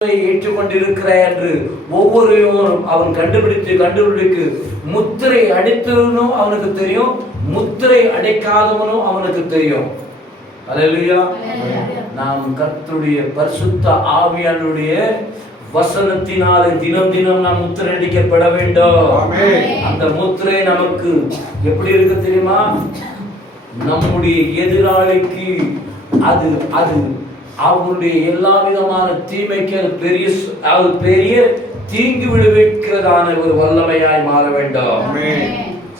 ஏற்றுக்கொண்டிருக்கிறாய் என்று ஒவ்வொருவரும் அவன் கண்டுபிடிக்கு முத்திரை அடித்தவனும் அவனுக்கு தெரியும், முத்திரை அடைக்காதவனும் அவனுக்கு தெரியும். அல்லேலூயா. நாம் கர்த்தருடைய பரிசுத்த ஆவியானுடைய வசனத்தினாலே தினம் தினம் நாம் முத்திரை அடிக்கப்பட வேண்டும். அந்த முத்திரை நமக்கு எப்படி இருக்கு தெரியுமா? நம்முடைய எதிராளிக்கு அது அது அவருடைய எல்லா விதமான தீமைக்கு அது பெரிய தீங்கு விடுவிக்கிறதான ஒரு வல்லமையாய் மாற வேண்டும்.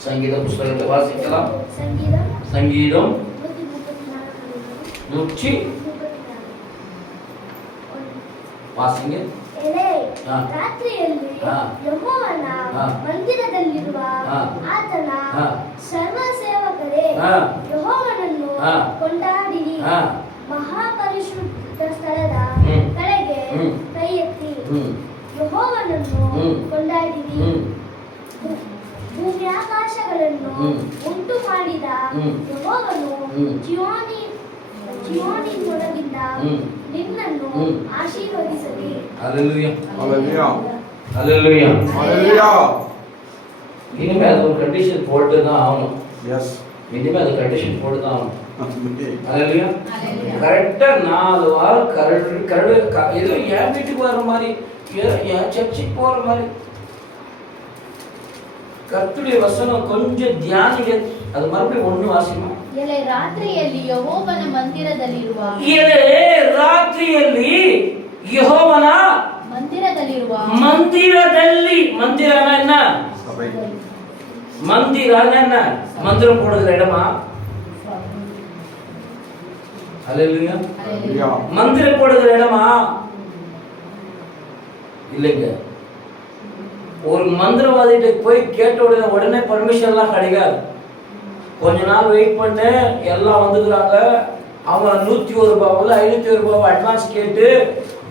சங்கீத புஸ்தகத்தை வாசிக்கலாம். சங்கீதம் 100 ವಾಸಿಂಗೆ ರಾತ್ರಿಯಲ್ಲಿ ಯೆಹೋವನ ಮಂದಿರದಲ್ಲಿರುವ ಆತನ ಸರ್ವ ಸೇವಕರೇ ಯೆಹೋವನನ್ನು ಕೊಂಡಾಡಿರಿ. ಮಹಾಪರಿಶುದ್ಧ ಸ್ಥಳದ ಕಡೆಗೆ ಕೈ ಎತ್ತಿ ಯೆಹೋವನನ್ನು ಕೊಂಡಾಡಿರಿ. ಭೂಮಿ ಆಕಾಶಗಳನ್ನು ಉಂಟು ಮಾಡಿದ ಯೆಹೋವನು ಚಿಯೋನಿನೊಳಗಿಂದ ನಿನ್ನನ್ನು ಆಶೀರ್ವದಿಸಲಿ. ஹல்லேலூயா, ஹல்லேலூயா, ஹல்லேலூயா, ஹல்லேலூயா. இனிமே அது ஒரு கண்டிஷன் போட்டு தான் ஆகணும். எஸ், இனிமே அது கண்டிஷன் போட்டு தான் ஆகணும். ஹல்லேலூயா. கரெக்டா 4 வாரம் கரெக்ட் ஏதோ என் வீட்டுக்கு வர மாதிரி, என் சர்ச்சுக்கு போற மாதிரி கர்த்தருடைய வசனம் கொஞ்சம் தியானிங்க. அது மறுபடியும் ஒண்ணு வாசிமா. ರಾತ್ರಿಯಲ್ಲಿ ಯೆಹೋವನ ಮಂದಿರದಲ್ಲಿರುವ ಮಂದಿರನ மந்திரம் போடுகிற இடமா? அல்லேலூயா. மந்திரம் போடுகிற இடமா? இல்லைங்க. ஒரு மந்திரவாதிகிட்ட போய் கேட்ட உடனே பர்மிஷன் எல்லாம் கிடைக்காது. கொஞ்ச நாள் வெயிட் பண்ணு, எல்லாம் வந்துக்கிறாங்க. அவன் 101 ரூபாவில் 501 ரூபாய் அட்வான்ஸ் கேட்டு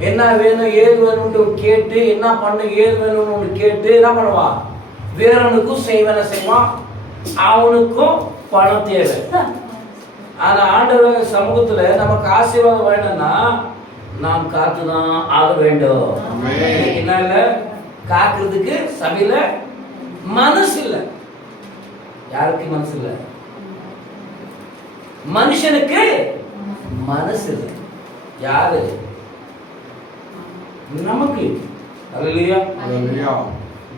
என்ன வேணும் ஏது வேணும்னு கேட்டு என்ன பண்ணு ஏது வேணும்னு கேட்டு என்ன பண்ணுவான்? வேறனுக்கும் செய்வான், அவனுக்கும் பணம் தேவை. ஆனா ஆண்டவர் சமூகத்துல நமக்கு ஆசீர்வாதம் வேணும்னா நாம் காத்துதான் ஆக வேண்டும். என்ன இல்ல, காக்குறதுக்கு சபையில மனசு இல்லை. யாருக்கு மனசு இல்லை? மனுஷனுக்கு மனசு இல்லை. யாரு? நமக்கு. அல்லேலூயா, அல்லேலூயா.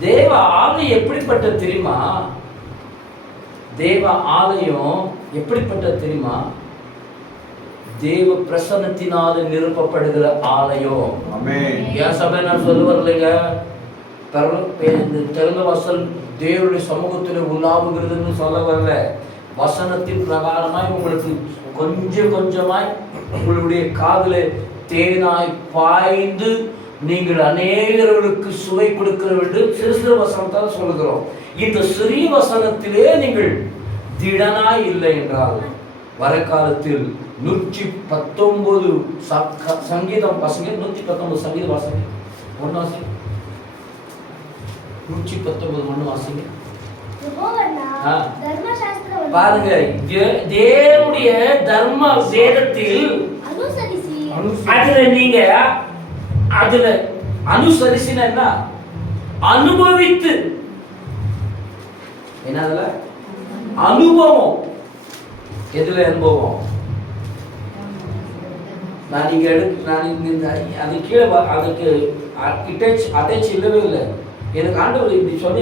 தேவ ஆலயம் எப்படிப்பட்ட தெரியுமா? தேவ ஆலயம் எப்படிப்பட்ட தெரியுமா? தேவ பிரசன்னத்தினால நிரப்பப்படுகிற ஆலயம். ஆமென். ஏன் சபை நான் சொல்ல வரலைங்க, திறந்த வாசல் தேவனுடைய சமூகத்தில் உலாவுகிறதுன்னு சொல்ல வரல. வசனத்தின் பிரகாரமாய் உங்களுக்கு கொஞ்சம் கொஞ்சமாய் உங்களுடைய காதிலே தேனாய் பாய்ந்து நீங்கள் அநேகர்களுக்கு சுவை கொடுக்கிற வேண்டும். சிறு சிறு வசனத்தால் சொல்லுகிறோம். இந்த சிறிய வசனத்திலே நீங்கள் திடனாய் இல்லை என்றால் வரக்காலத்தில் 119 சங்கீதம் பசங்க 119 சங்கீத வாசனை 1 வாசனை 119 1 வாசிங்க. பாருங்க, தேவனுடைய தர்ம வேதத்தில் அதுல நீங்க அதுல அனுசரிசினா அனுபவித்து என்ன அதுல அனுபவம். எதுல அனுபவம்? நான் இங்க அது கீழே அதுக்கு அட்டாச் இல்லவே இல்லை. எனக்கு ஆண்டவர் இப்படி சொல்லி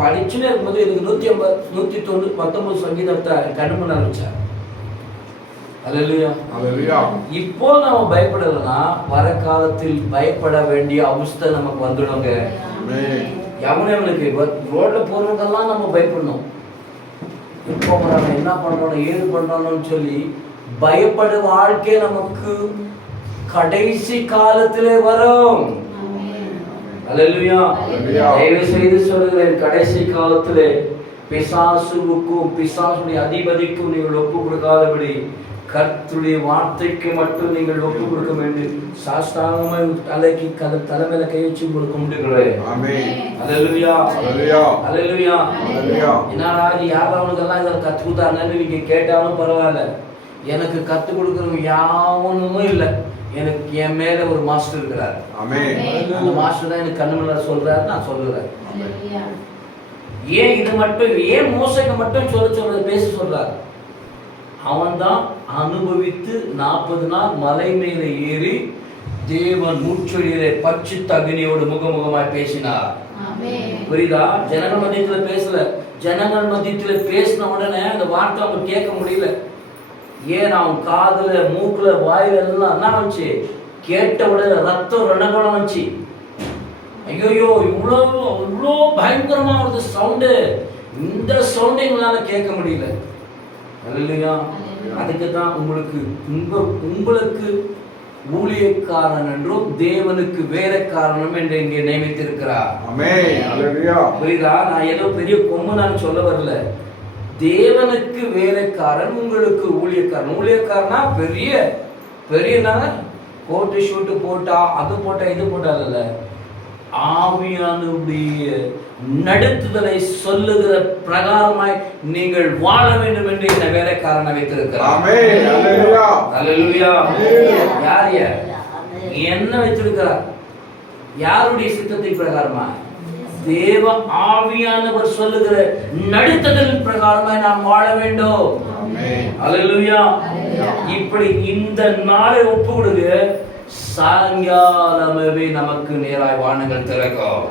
படிச்சுன்னே இருக்கும்போது எனக்கு 150 119 சங்கீதத்தை கண்ணு பண்ண ஆரம்பிச்சார். அல்லேலூயா, அல்லேலூயா. இப்போ நாம பயப்படலன்னா வர காலத்தில் பயப்பட வேண்டிய அவஸ்தை நமக்கு வந்துடுங்க. எவனுக்கு ரோட்ல போறவங்கெல்லாம் நம்ம பயப்படணும். இப்போ நம்ம என்ன பண்றோம் ஏது பண்றோம்னு சொல்லி பயப்பட வாழ்க்கை நமக்கு கடைசி காலத்திலே வரும். அல்லேலூயா. தயவு செய்து சொல்லுகிறேன், கடைசி காலத்திலே பிசாசுவுக்கும் பிசாசுடைய அதிபதிக்கும் நீங்கள் ஒப்பு கொடுக்காதபடி கர்த்தருடைய வார்த்தைக்கு மட்டும் நீங்கள் ஒப்பு கொடுக்க வேண்டும். சாஸ்தாங்கமாய் தலைக்கு தலைமையில கை வச்சு உங்களுக்கு கும்பிட்டுக்கிறேன். ஆமென். அல்லேலூயா, அல்லேலூயா, அல்லேலூயா, அல்லேலூயா. என்னடா இது யாராவனுக்கெல்லாம் இதை கற்றுக் கொடுத்தாங்கன்னு நீங்க கேட்டாலும் பரவாயில்ல. எனக்கு கற்றுக் கொடுக்கறவங்க யாவனும் இல்லை. எனக்கு என் மேல ஒரு மாஸ்டர் இருக்கிறார். ஆமென். அந்த மாஸ்டர் தான் எனக்கு கண்ணு முன்னாடி சொல்றாரு, நான் சொல்லுறேன். ஏன் இது மட்டும், ஏன் மோசேக்கு மட்டும் சொல்ல பேச சொல்றார்? அவன் தான் அனுபவித்து 40 நாள் மலை மேல ஏறி தேவன் மூச்சொலியிலே பட்சித்த அக்னியோடு முகமுகமாய் பேசினார். புரியுதா? ஜனங்கள் மத்தியத்துல பேசல. ஜனங்கள் மத்தியத்துல பேசின உடனே அந்த வார்த்தை அவங்க கேட்க முடியல. ஏன் அவன் காதுல, மூக்குல, வாயில எல்லாம் என்ன வந்துச்சு? கேட்ட உடனே ரத்தம் ரணகுணம் வந்துச்சு. ஐயோ, இவ்வளோ இவ்வளோ பயங்கரமா வருது சவுண்டு. இந்த சவுண்டை எங்களால கேட்க முடியல. இல்லையா? அதுக்கு தான் உங்களுக்கு ஊழியக்காரன் என்றும் தேவனுக்கு வேலைக்காரனும் என்று இங்கே நியமித்திருக்கிறார். புரியுதா? நான் ஏதோ பெரிய கொம்பு நான் சொல்ல வரல. தேவனுக்கு வேலைக்காரன், உங்களுக்கு ஊழியக்காரன். ஊழியக்காரனா பெரிய பெரிய கோட்டு ஷூட்டு போட்டா, அது போட்டா, இது போட்டால, ஆவியானுடைய நடத்துதலை சொல்லுகிற பிரகாரமாய் நீங்கள் வாழ வேண்டும் என்று இந்த வேலைக்காரனை வைத்திருக்கிறார். யார் என்ன வைத்திருக்கிறார்? யாருடைய சித்தத்தின் பிரகாரமா? தேவ ஆவியானவர் சொல்லுகிற நடத்துதலின் பிரகாரமாய் நாம் வாழ வேண்டும். அல்லேலூயா. இப்படி இந்த நாளை ஒப்பு கொடுங்க. சாயங்காலமே நமக்கு நேராய் வானங்கள் திறக்கும்.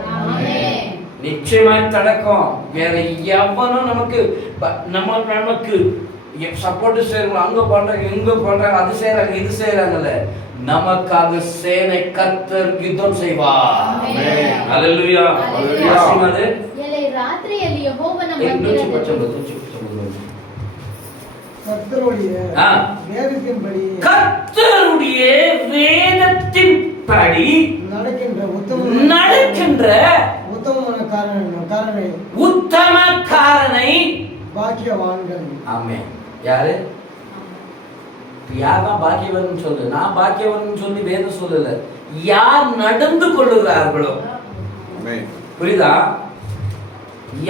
நிச்சயமாய் திறக்கும். வேற எவனும் நமக்கு சப்போர்ட் செய்யறாங்க, அங்க பண்றாங்க, இங்க பண்றாங்க, அது செய்யறாங்க, இது செய்யறாங்கல்ல, நமக்காக சேனை கர்த்தர் யுத்தம் செய்வார். அல்லேலூயா. ஆசீர்வாதம். ராத்திரிಯಲ್ಲಿ ಯೆಹೋವನ கர்த்தருடைய வேதத்தின்படி நடக்கின்ற உத்தமக்காரனை பாக்கியவான்கள். ஆமென். யாரு? யார் தான் பாக்கியவான் சொல்லு? நான் பாக்கியவான் சொல்லி வேதம் சொல்லல. யார் நடந்து கொள்ளுகிறார்களோ. புரியுதா?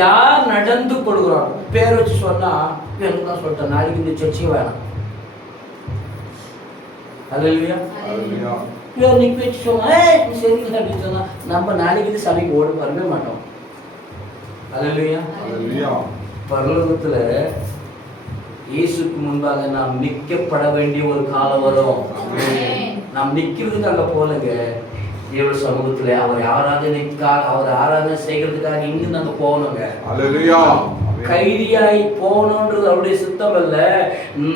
யார் நடந்து கொள்கிறார்? பேர் வச்சு சொன்னா என்ன சொல்லிட்டேன், நாளைக்கு இந்த சர்ச்சை வேணாம். அல்லேலூயா. பேர் நீ பேச்சு சொன்னா சரியில்லை அப்படின்னு சொன்னா நம்ம நாளைக்கு இந்த சபைக்கு ஓட வரவே மாட்டோம். அல்லேலூயா. பரலோகத்துல இயேசுக்கு முன்பாக நாம் நிற்கப்பட வேண்டிய ஒரு காலம் வரும். நாம் நிக்கிறதுக்கு அங்க போலங்க, தேவ சமூகத்துல அவர் ஆராதனைக்காக, அவர் ஆராதனை செய்யறதுக்காக இங்க நாங்க போகணுங்க. கைதியாய் போகணுன்றது அவருடைய சித்தம் அல்ல.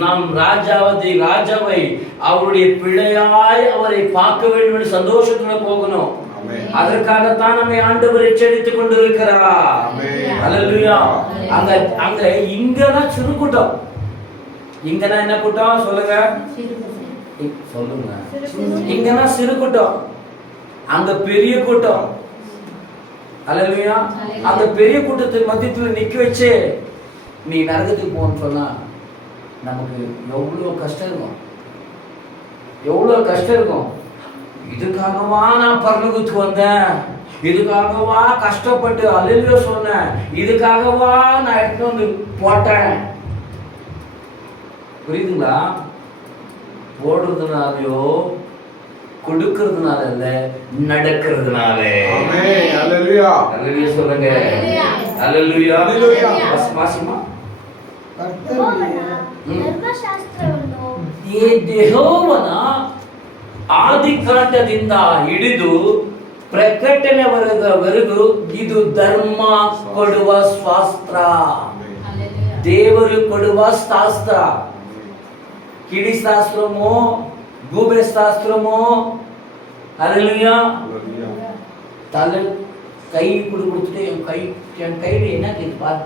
நாம் ராஜாவை அவருடைய பிள்ளையாய் அவரை பார்க்க வேண்டும் என்று சந்தோஷத்துல போகணும். அதற்காகத்தான் நம்மை ஆண்டவர் எச்சரித்துக் கொண்டிருக்கிறார். அல்லேலூயா. அங்க இங்கதான் சிறு கூட்டம். இங்கன்னா என்ன கூட்டம் சொல்லுங்க? இங்கன்னா சிறு கூட்டம், அங்க பெரிய கூட்டம். அல்லேலூயா. அந்த பெரிய கூட்டத்தின் மத்தியத்துல நிக்க வச்சு நீ நரகத்துக்கு போன்னு சொன்னா நமக்கு எவ்வளவு கஷ்டம் இருக்கும், எவ்வளவு கஷ்டம் இருக்கும். இதுக்காகவா நான் பரலோகத்துக்கு வந்தேன், இதுக்காகவா கஷ்டப்பட்டு அல்லேலூயா சொன்னேன், இதுக்காகவா நான் எடுத்து வந்து போட்டேன். புரியுதுங்களா? போடுறதுனாலயோ கொடுக்கிறதுனால இல்ல, நடக்கிறதுனால. அல்லேலூயா. அல்லேலூயா சொல்லுங்க. அல்லேலூயா. வாசிமா. ಯೆಹೋವನ ಆದಿಕಾಂಡದಿಂದ ಹಿಡಿದು ಪ್ರಕಟಣೆವರೆಗೂ ಇದು ಧರ್ಮ ಕೊಡುವ ಶಾಸ್ತ್ರ, ದೇವರು ಕೊಡುವ ಶಾಸ್ತ್ರ. ಕಿಡಿ ಶಾಸ್ತ್ರಮೋ ಗೂಬೆ ಶಾಸ್ತ್ರமோ? அல்லேலூயா. தலை கை கொடுத்துட்டு என் கையில என்ன கேட்டு பாரு,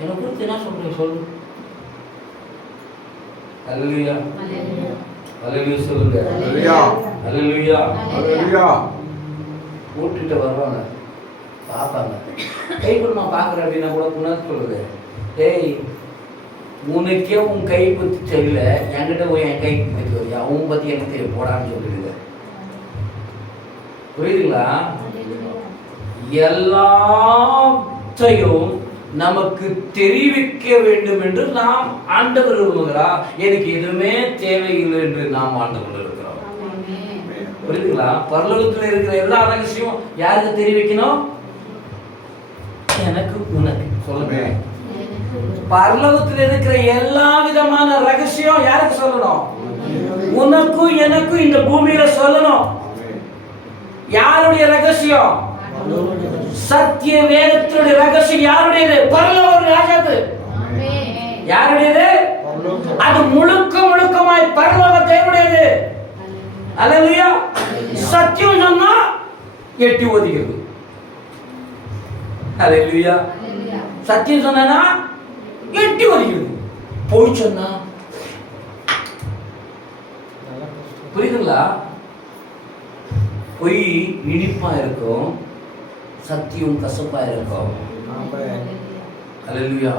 எனக்கு கொடுத்து என்ன சொல்றீங்க சொல்லு. அல்லேலூயா. அல்லேலூயா சொல்லுங்க. அல்லேலூயா. அல்லேலூயா. கூட்டிட்டு வருவாங்க, பாப்பாங்க, கை கொடுமா பாக்குற அப்படின்னா கூட குணம் சொல்லுது. ஏய், உனக்கே உன் கை பத்தி தெரியல, என்கிட்ட போய் என் கை பத்தி வரியா, உன் பத்தி எனக்கு தெரிய போடான்னு சொல்லிடுங்க. புரியுதுங்களா? எல்லாத்தையும் நமக்கு தெரிவிக்க வேண்டும் என்று நாம் ஆண்டவர் விரும்புகிறார். எனக்கு எதுவுமே தேவையில்லை என்று நாம் ஆண்டு கொண்டிருக்கிறோம். புரியுதுங்களா? பரலோகத்தில் இருக்கிற எல்லா ரகசியம் யாருக்கு தெரிவிக்கணும்? எனக்கு, உனக்கு. சொல்லுங்க. பரலோகத்தில் இருக்கிற எல்லா விதமான ரகசியம் யாருக்கு சொல்லணும்? உனக்கும் எனக்கும் இந்த பூமியில சொல்லணும். யாருடைய ரகசியம்? சத்திய வேதத்தினுடைய ரகசியம் யாருடையது? பரலோக ராஜாது. யாருடையது? அது முழுக்க முழுக்கமாய் பரலோக தேவனுடையது. அல்லேலூயா. சத்தியம் சொன்னா எட்டி ஒதுக்கிறது. அல்லேலூயா. சத்தியம் சொன்னா எட்டி ஒதுக்கிறது. பொய் சொன்னா, புரியுதுங்களா? பொய் இனிப்பா இருக்கும், சத்தியம் கசப்பா இருக்கும். அல்லேலூயா.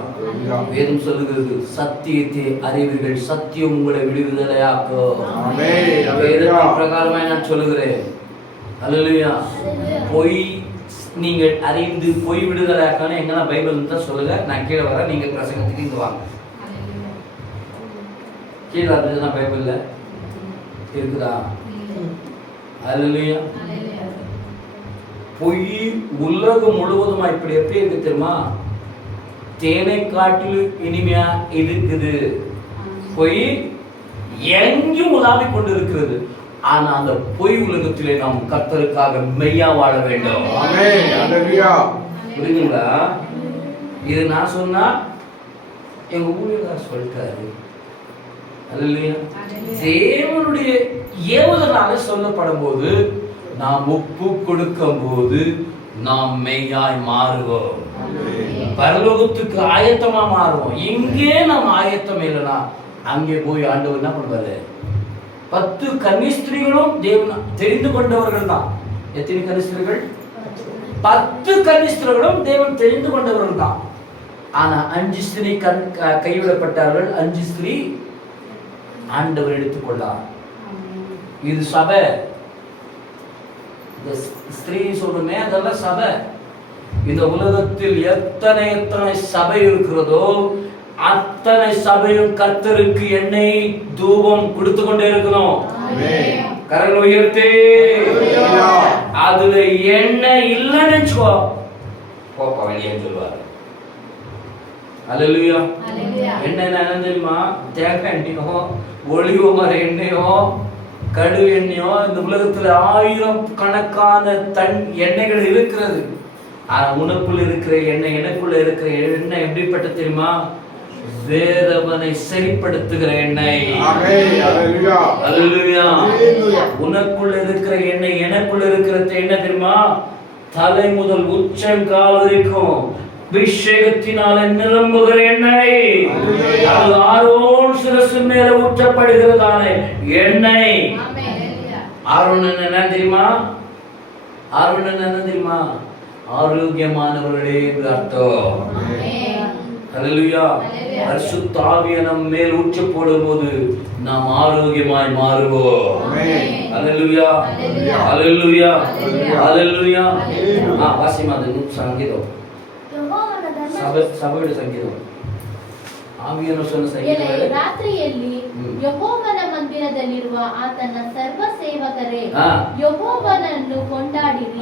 வேதம் சொல்லுகிறது, சத்தியத்தை அறிவீர்கள், சத்தியம் உங்களை விடுதலையாக்கும். வேதத்தின் பிரகாரமாய் நான் சொல்லுகிறேன். அல்லேலூயா. பொய் நீங்கள் அறிந்து பொய் விடுதலையாக்கணும். எங்கன்னா பைபிள் தான் சொல்லுங்க. நான் கீழே வர, நீங்க பிரசங்கத்துக்கு இங்க வாங்க. கீழே இருந்துச்சுன்னா பைபிள்ல இருக்குதா? அல்லேலூயா. பொய் உலகம் முழுவதுமா இப்படி எப்படி இருக்கு தெரியுமா? தேனை காட்டிலும் இனிமையா இருக்குது. பொய் எங்கும் உலாவிக் கொண்டு இருக்கிறது. ஆனா அந்த பொய் உலகத்திலே நாம் கர்த்தருக்காக மெய்யா வாழ வேண்டும். புரியுதுங்களா? இது நான் சொன்னா எங்க ஊழியர் சொல்லிட்டாரு. அல்லேலூயா. தேவனுடைய ஏவுதலால சொல்லப்படும் போது நாம் ஒப்பு கொடுக்கும் போது நாம் மெய்யாய் மாறுவோம். பரலோகத்துக்கு ஆயத்தமா மாறுவோம். இங்கே நாம் ஆயத்தம் இல்லைனா அங்கே போய் ஆண்டவர் என்ன பண்ணுவாரு? 10 கன்னிஸ்திரிகளும் தேவன் தெரிந்து கொண்டவர்கள் தான். எத்தனை கன்னிஸ்திரிகள்? 10 கன்னிஸ்திரிகளும் தேவன் தெரிந்து கொண்டவர்கள் தான். ஆனா 5 ஸ்திரீ கைவிடப்பட்டார்கள். 5 ஸ்திரீ ஆண்டவர் எடுத்துக்கொண்டார். இது சபை. இந்த ஸ்திரீ சொல்லுமே, அதெல்லாம் சபை. இந்த உலகத்தில் எத்தனை எத்தனை சபை இருக்கிறதோ அத்தனை சபையும் கர்த்தருக்கு எண்ணெய் தூபம் கொடுத்து கொண்டே இருக்கணும். கரங்கள் உயர்த்தே. அதுல எண்ணெய் இல்லைன்னு நினைச்சுக்கோ, போப்பா வெளியேன்னு சொல்லுவாரு. அல்லேலூயா. எண்ணெய் என்ன தெரியுமா? தேங்காய் எண்ணெயோ, ஒளிவ மர எண்ணெயோ, கடுகு எண்ணெயோ, இந்த உலகத்துல 1000 கணக்கான எண்ணெய்கள் இருக்கிறது. உனக்குள்ள இருக்கிற எண்ணெய், எனக்குள்ள இருக்கிற எண்ணெய் எப்படிப்பட்ட தெரியுமா? வேதவனை சரிப்படுத்துகிற எண்ணெய். அல்லேலூயா. உனக்குள்ள இருக்கிற எண்ணெய், எனக்குள்ள இருக்கிற எண்ணெய் தெரியுமா? தலை முதல் உச்சங்கால் வரைக்கும் அபிஷேகத்தினால நிரம்புகிற எண்ணெய். அது ஆரோன் சிரசு மேல ஊற்றப்படுகிறதான எண்ணெய். ஆரோன் என்ன தெரியுமா? ஆரோன் என்ன தெரியுமா? ஆரோக்கியமானவர்களே என்று அர்த்தம். அல்லேலூயா. பரிசுத்த ஆவியை நம் மேல் ஊற்றி போடும்போது நாம் ஆரோக்கியமாய் மாறுவோம். அல்லேலூயா. அல்லேலூயா. அல்லேலூயா. வாசிமாது சங்கீதம், ಸಭೆಯ ಸಂಗೀತ ಆವಿಯನ್ನು ಸಂಗೀತ ರಾತ್ರಿಯಲ್ಲಿ ಯೆಹೋವನ ಮಂದಿರದಲ್ಲಿರುವ ಆತನ ಸರ್ವ ಸೇವಕರೇ ಯೆಹೋವನನ್ನು ಕೊಂಡಾಡಿರಿ.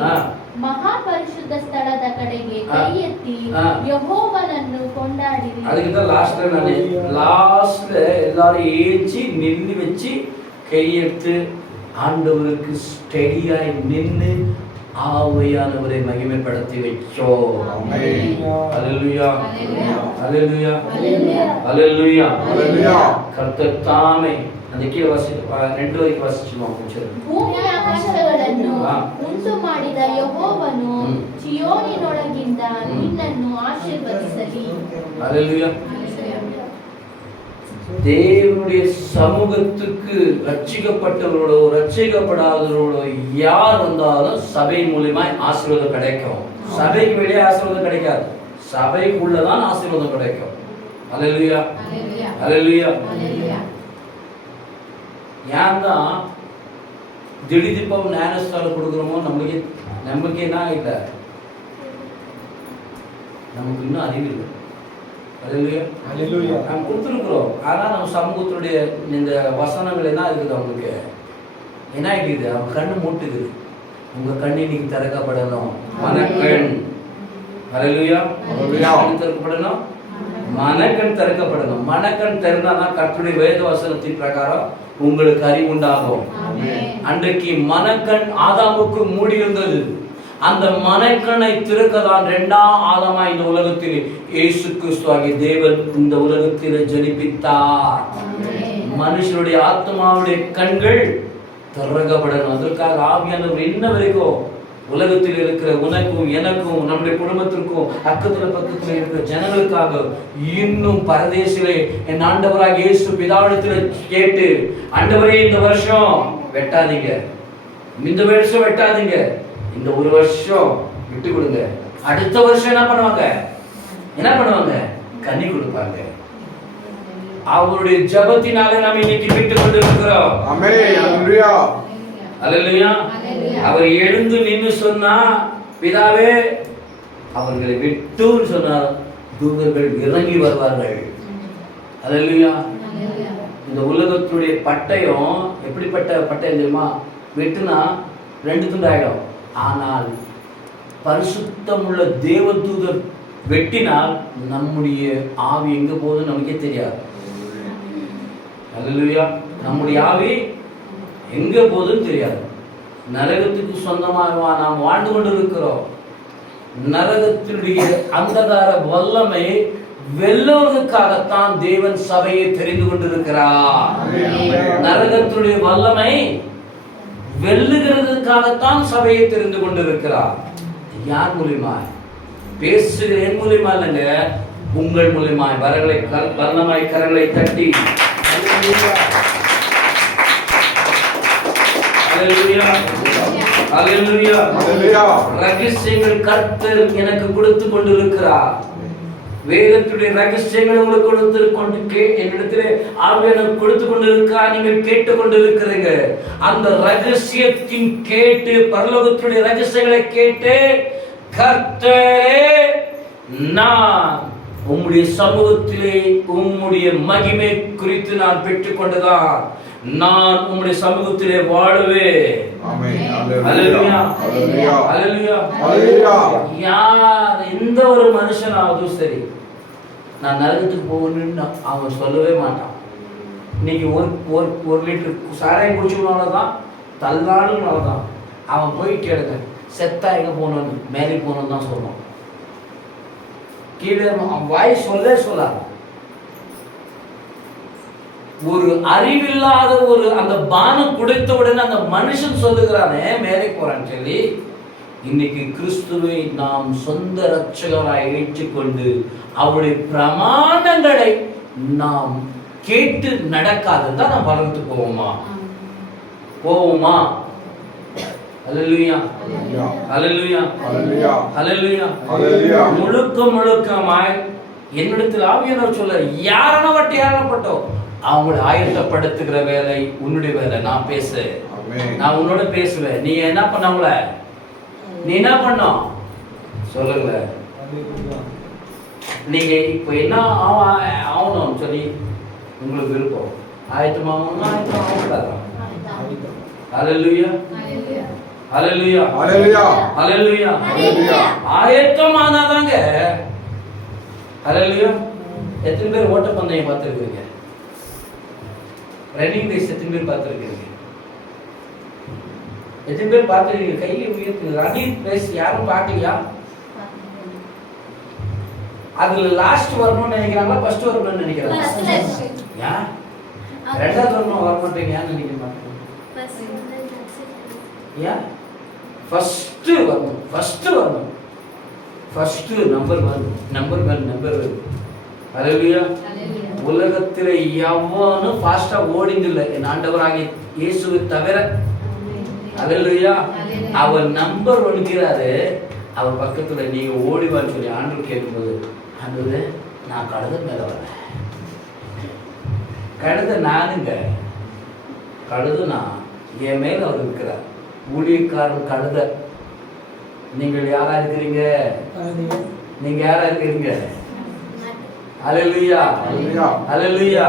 ಮಹಾಪರಿಶುದ್ಧ ಸ್ಥಳದ ಕಡೆಗೆ ಕೈ ಎತ್ತಿ ಯೆಹೋವನನ್ನು ಕೊಂಡಾಡಿರಿ. ಅದಕ್ಕಿಂತ லாஸ்ட்ல எல்லாரும் ஏஞ்சி நின்னு வச்சு கையெடுத்து ஆண்டவருக்கு ஸ்டெடியாய் நின்னு ஆவியானவரை மகிமைப்படுத்தி வச்சோம். அல்லேலூயா. அல்லேலூயா. அல்லேலூயா. கர்த்தர் தாமே அந்த கீழ வாசி 2 வரைக்கும் வாசிச்சுவோம். ಭೂಮಿ ಆಕಾಶಗಳನ್ನು ಉಂಟು ಮಾಡಿದ ಯೆಹೋವನು ಚಿಯೋನಿನೊಳಗಿಂದ ನಿನ್ನನ್ನು ಆಶೀರ್ವದಿಸಲಿ. அல்லேலூயா. தேவனுடைய சமூகத்துக்கு ரட்சிக்கப்பட்டவர்களோ ரட்சிக்கப்படாதவர்களோ யார் வந்தாலும் சபை மூலமாய் ஆசீர்வாதம் கிடைக்கும். சபைக்கு வெளியே ஆசீர்வாதம் கிடைக்காது, சபைக்குள்ளதான் ஆசீர்வாதம் கிடைக்கும். அல்லேலூயா. அல்லேலூயா. ஏன் தான் திடீதிப்பம் ஞானஸ்தானம் கொடுக்குறோமோ நமக்கு என்ன இல்லை, நமக்கு இன்னும் அறிவு இல்லை. நாம் கொடுத்துருக்குறோம். ஆனால் நம்ம சமூகத்தினுடைய இந்த வசனங்கள் என்ன இருக்குது அவங்களுக்கு என்ன ஆயிடுது? அவன் கண்ணு மூட்டுது. உங்க கண் இன்னைக்கு திறக்கப்படணும். மனக்கண். ஹல்லேலூயா. கண் திறக்கப்படணும். மனக்கண் திறக்கப்படணும். மனக்கண் திறந்தாதான் கர்த்தருடைய வேத வசனத்தின் பிரகாரம் உங்களுக்கு அறிவு உண்டாகும். அன்றைக்கு மனக்கண் ஆதாமுக்கு மூடி இருந்தது. அந்த மனக்கண்ணை திறக்கதான் இரண்டாம் ஆதாமா இந்த உலகத்தில் இயேசு கிறிஸ்துவாகிய தேவன் இந்த உலகத்தில் ஜனிப்பித்தார். மனுஷனுடைய ஆத்மாவுடைய கண்கள் திறக்கப்படணும். அதற்காக ஆவியானவர் இன்ன வரைக்கும் உலகத்தில் இருக்கிற உனக்கும் எனக்கும் நம்முடைய குடும்பத்திற்கும் அக்கத்துல பக்கத்துல இருக்கிற ஜனங்களுக்காக இன்னும் பரதேசிலே என் ஆண்டவராக இயேசு பிதாவிடத்துல கேட்டு, ஆண்டவரே இந்த வருஷம் வெட்டாதீங்க, இந்த வருஷம் வெட்டாதீங்க, இந்த ஒரு வருஷம் விட்டு கொடுங்க. அடுத்த வருஷம் என்ன பண்ணுவாங்க? கனி கொடுப்பாங்க. அவருடைய ஜபத்தினாலே நாம் இன்னைக்கு விட்டு கொண்டு இருக்கிறோம். அல்லேலூயா. அவர் எழுந்து நின்று சொன்னா, பிதாவே அவர்களை விட்டுன்னு சொன்னார், தூதர்கள் இறங்கி வருவார்கள். அல்லேலூயா. இந்த உலகத்துடைய பட்டயம் எப்படிப்பட்ட பட்டயம் தெரியுமா? வெட்டுனா 2 துண்டு ஆயிடும். ஆனால் பரிசுத்தமுள்ள தேவதூதர் வெட்டினால் நம்முடைய ஆவி எங்க போகுதுன்னு நமக்கே தெரியாது. அல்லேலூயா. நம்முடைய ஆவி எங்க போகுதுன்னு தெரியாது. நரகத்துக்கு சொந்தமாக நாம் வாழ்ந்து கொண்டு இருக்கிறோம். நரகத்தினுடைய அந்தகார வல்லமை வெல்லுவதற்காகத்தான் தேவன் சபையை தெரிந்து கொண்டிருக்கிறார். நரகத்தினுடைய வல்லமை வெல்லுகிறதுக்காகத்தான் சபையை தெரிந்து கொண்டிருக்கிறார். யார் மூலியமா? பேசுகிற என் மூலியமா இல்லைங்க, உங்கள் மூலியமாய் வல்லமாய் கரங்களை தட்டி ரகசியங்கள் கர்த்தர் எனக்கு கொடுத்து கொண்டிருக்கிறார். வேதத்துடைய ரகசியங்களை உங்களுக்கு கொடுத்து என்னிடத்திலே ஆவியானவர் கொடுத்து கொண்டிருக்கிறார். நீங்கள் கேட்டுக் கொண்டிருக்கிறீங்க. அந்த ரகசியத்தின் கேட்டு, பரலோகத்துடைய ரகசியங்களை கேட்டு, கர்த்தரே நான் உம்முடைய சமூகத்திலே உம்முடைய மகிமை குறித்து நான் பெற்றுக் கொண்டதான் நான் உம்முடைய சமூகத்திலே வாழவே. அல்லேலூயா. அல்லேலூயா. அல்லேலூயா. யார் எந்த ஒரு மனுஷனாவது சரி, நான் நரகத்துக்கு போகணும்னு அவன் சொல்லவே மாட்டான். இன்னைக்கு ஒரு லிட்டர் சாராயம் குடிச்சவனாலதான், தள்ளாடுனாலதான் அவன் போய் கேளுங்க, செத்தா எங்க போகணும்னு, மேலே போகணும்னு தான் சொல்லுவான். கீழே வாய் சொல்லாது. ஒரு அறிவில்லாத ஒரு அந்த பானம் குடைத்த உடனே அந்த மனுஷன் சொல்லுகிறானே மேலே போறான்னு சொல்லி, இன்னைக்கு கிறிஸ்துவை நாம் சொந்த ரட்சகராய் ஏற்றுக்கொண்டு அவருடைய பிரமாணங்களை நாம் கேட்டு நடக்காததான் நாம் பரவத்துக்கு போவோமா? அல்லேலூயா. அல்லேலூயா. அல்லேலூயா. அல்லேலூயா. முழுக்கமாய் என்னிடத்தில் ஆவியானவர் சொல்ல, யாரானப்பட்டோ அவங்களை ஆயத்தப்படுத்துகிற வேலை உன்னுடைய வேலை. நான் நான் உன்னோட பேசுவேன். நீ என்ன பண்ண? நீ என்ன பண்ணோம் சொல்லுங்க. நீங்க இப்ப என்ன ஆகணும் சொல்லி உங்களுக்கு விருப்பம், ஆயத்தமாகணும்னா ஆயத்தமாகக்கூடாது. அல்லேலூயா. அல்லேலூயா. அல்லேலூயா. அல்லேலூயா. அல்லேலூயா. ஆயத்தமானாதாங்க. அல்லேலூயா. எத்தனை பேர் ஓட்டப்பந்தயம் பார்த்துருக்கீங்க? ரன்னிங் ரேஸ் எத்தனை பேர் பார்த்துருக்கீங்க? எத்தனை பேர் பார்த்துருக்கீங்க? கையை உயர்த்து. ரன்னிங் ரேஸ் யாரும் பார்க்கலையா? அதுல லாஸ்ட் வரணும்னு நினைக்கிறாங்களா, ஃபர்ஸ்ட் வரணும்னு நினைக்கிறாங்க? ஏன் ரெண்டாவது வரணும் வர மாட்டேங்க? ஏன் நினைக்க மாட்டேங்க? ஏன் ஃபர்ஸ்ட் வரணும்? First number 1. அல்லேலூயா. உலகத்தில் எவனும் ஃபாஸ்டா ஓடிங்க இல்லை என் ஆண்டவராகிய இயேசுவை தவிர. அல்லேலூயா. அவர் நம்பர் 1ங்கிறாரு. அவர் பக்கத்துல நீங்க ஓடிவான்னு சொல்லி ஆண்டவர் கேட்கும்போது, ஆண்டவரே நான் கழுத மேல வரேன். கழுத நானுங்க, கழுத நான், என் மேல அவர் இருக்கிறார். ஊழியக்காரன் கழுத. நீங்கள் யாரா இருக்கிறீங்க? நீங்க யாரா இருக்கிறீங்க? அல்லேலூயா. அல்லேலூயா.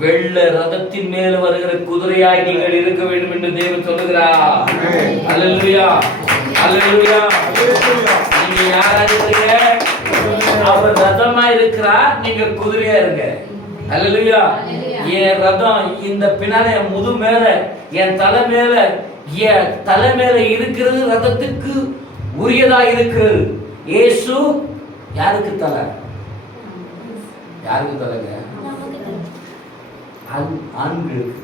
வெள்ள ரதத்தின் மேல் வருகிற குதிரையாய் நீங்கள் இருக்க வேண்டும் என்று தேவன் சொல்லுகிறார். அல்லேலூயா, அல்லேலூயா. நீங்க யாரா இருக்கீங்க? அவர் ரதமா இருக்கிறார், நீங்க குதிரையா இருங்க. அல்லேலூயா. என் ரதம் இந்த பின்னால என் முது மேல, என் தலை மேல, என் தலை மேல இருக்கிறது ரதத்துக்கு உரியதா இருக்கிறது. இயேசு யாருக்கு தலை? யாருக்கு தலைங்க? ஆண்களுக்கு.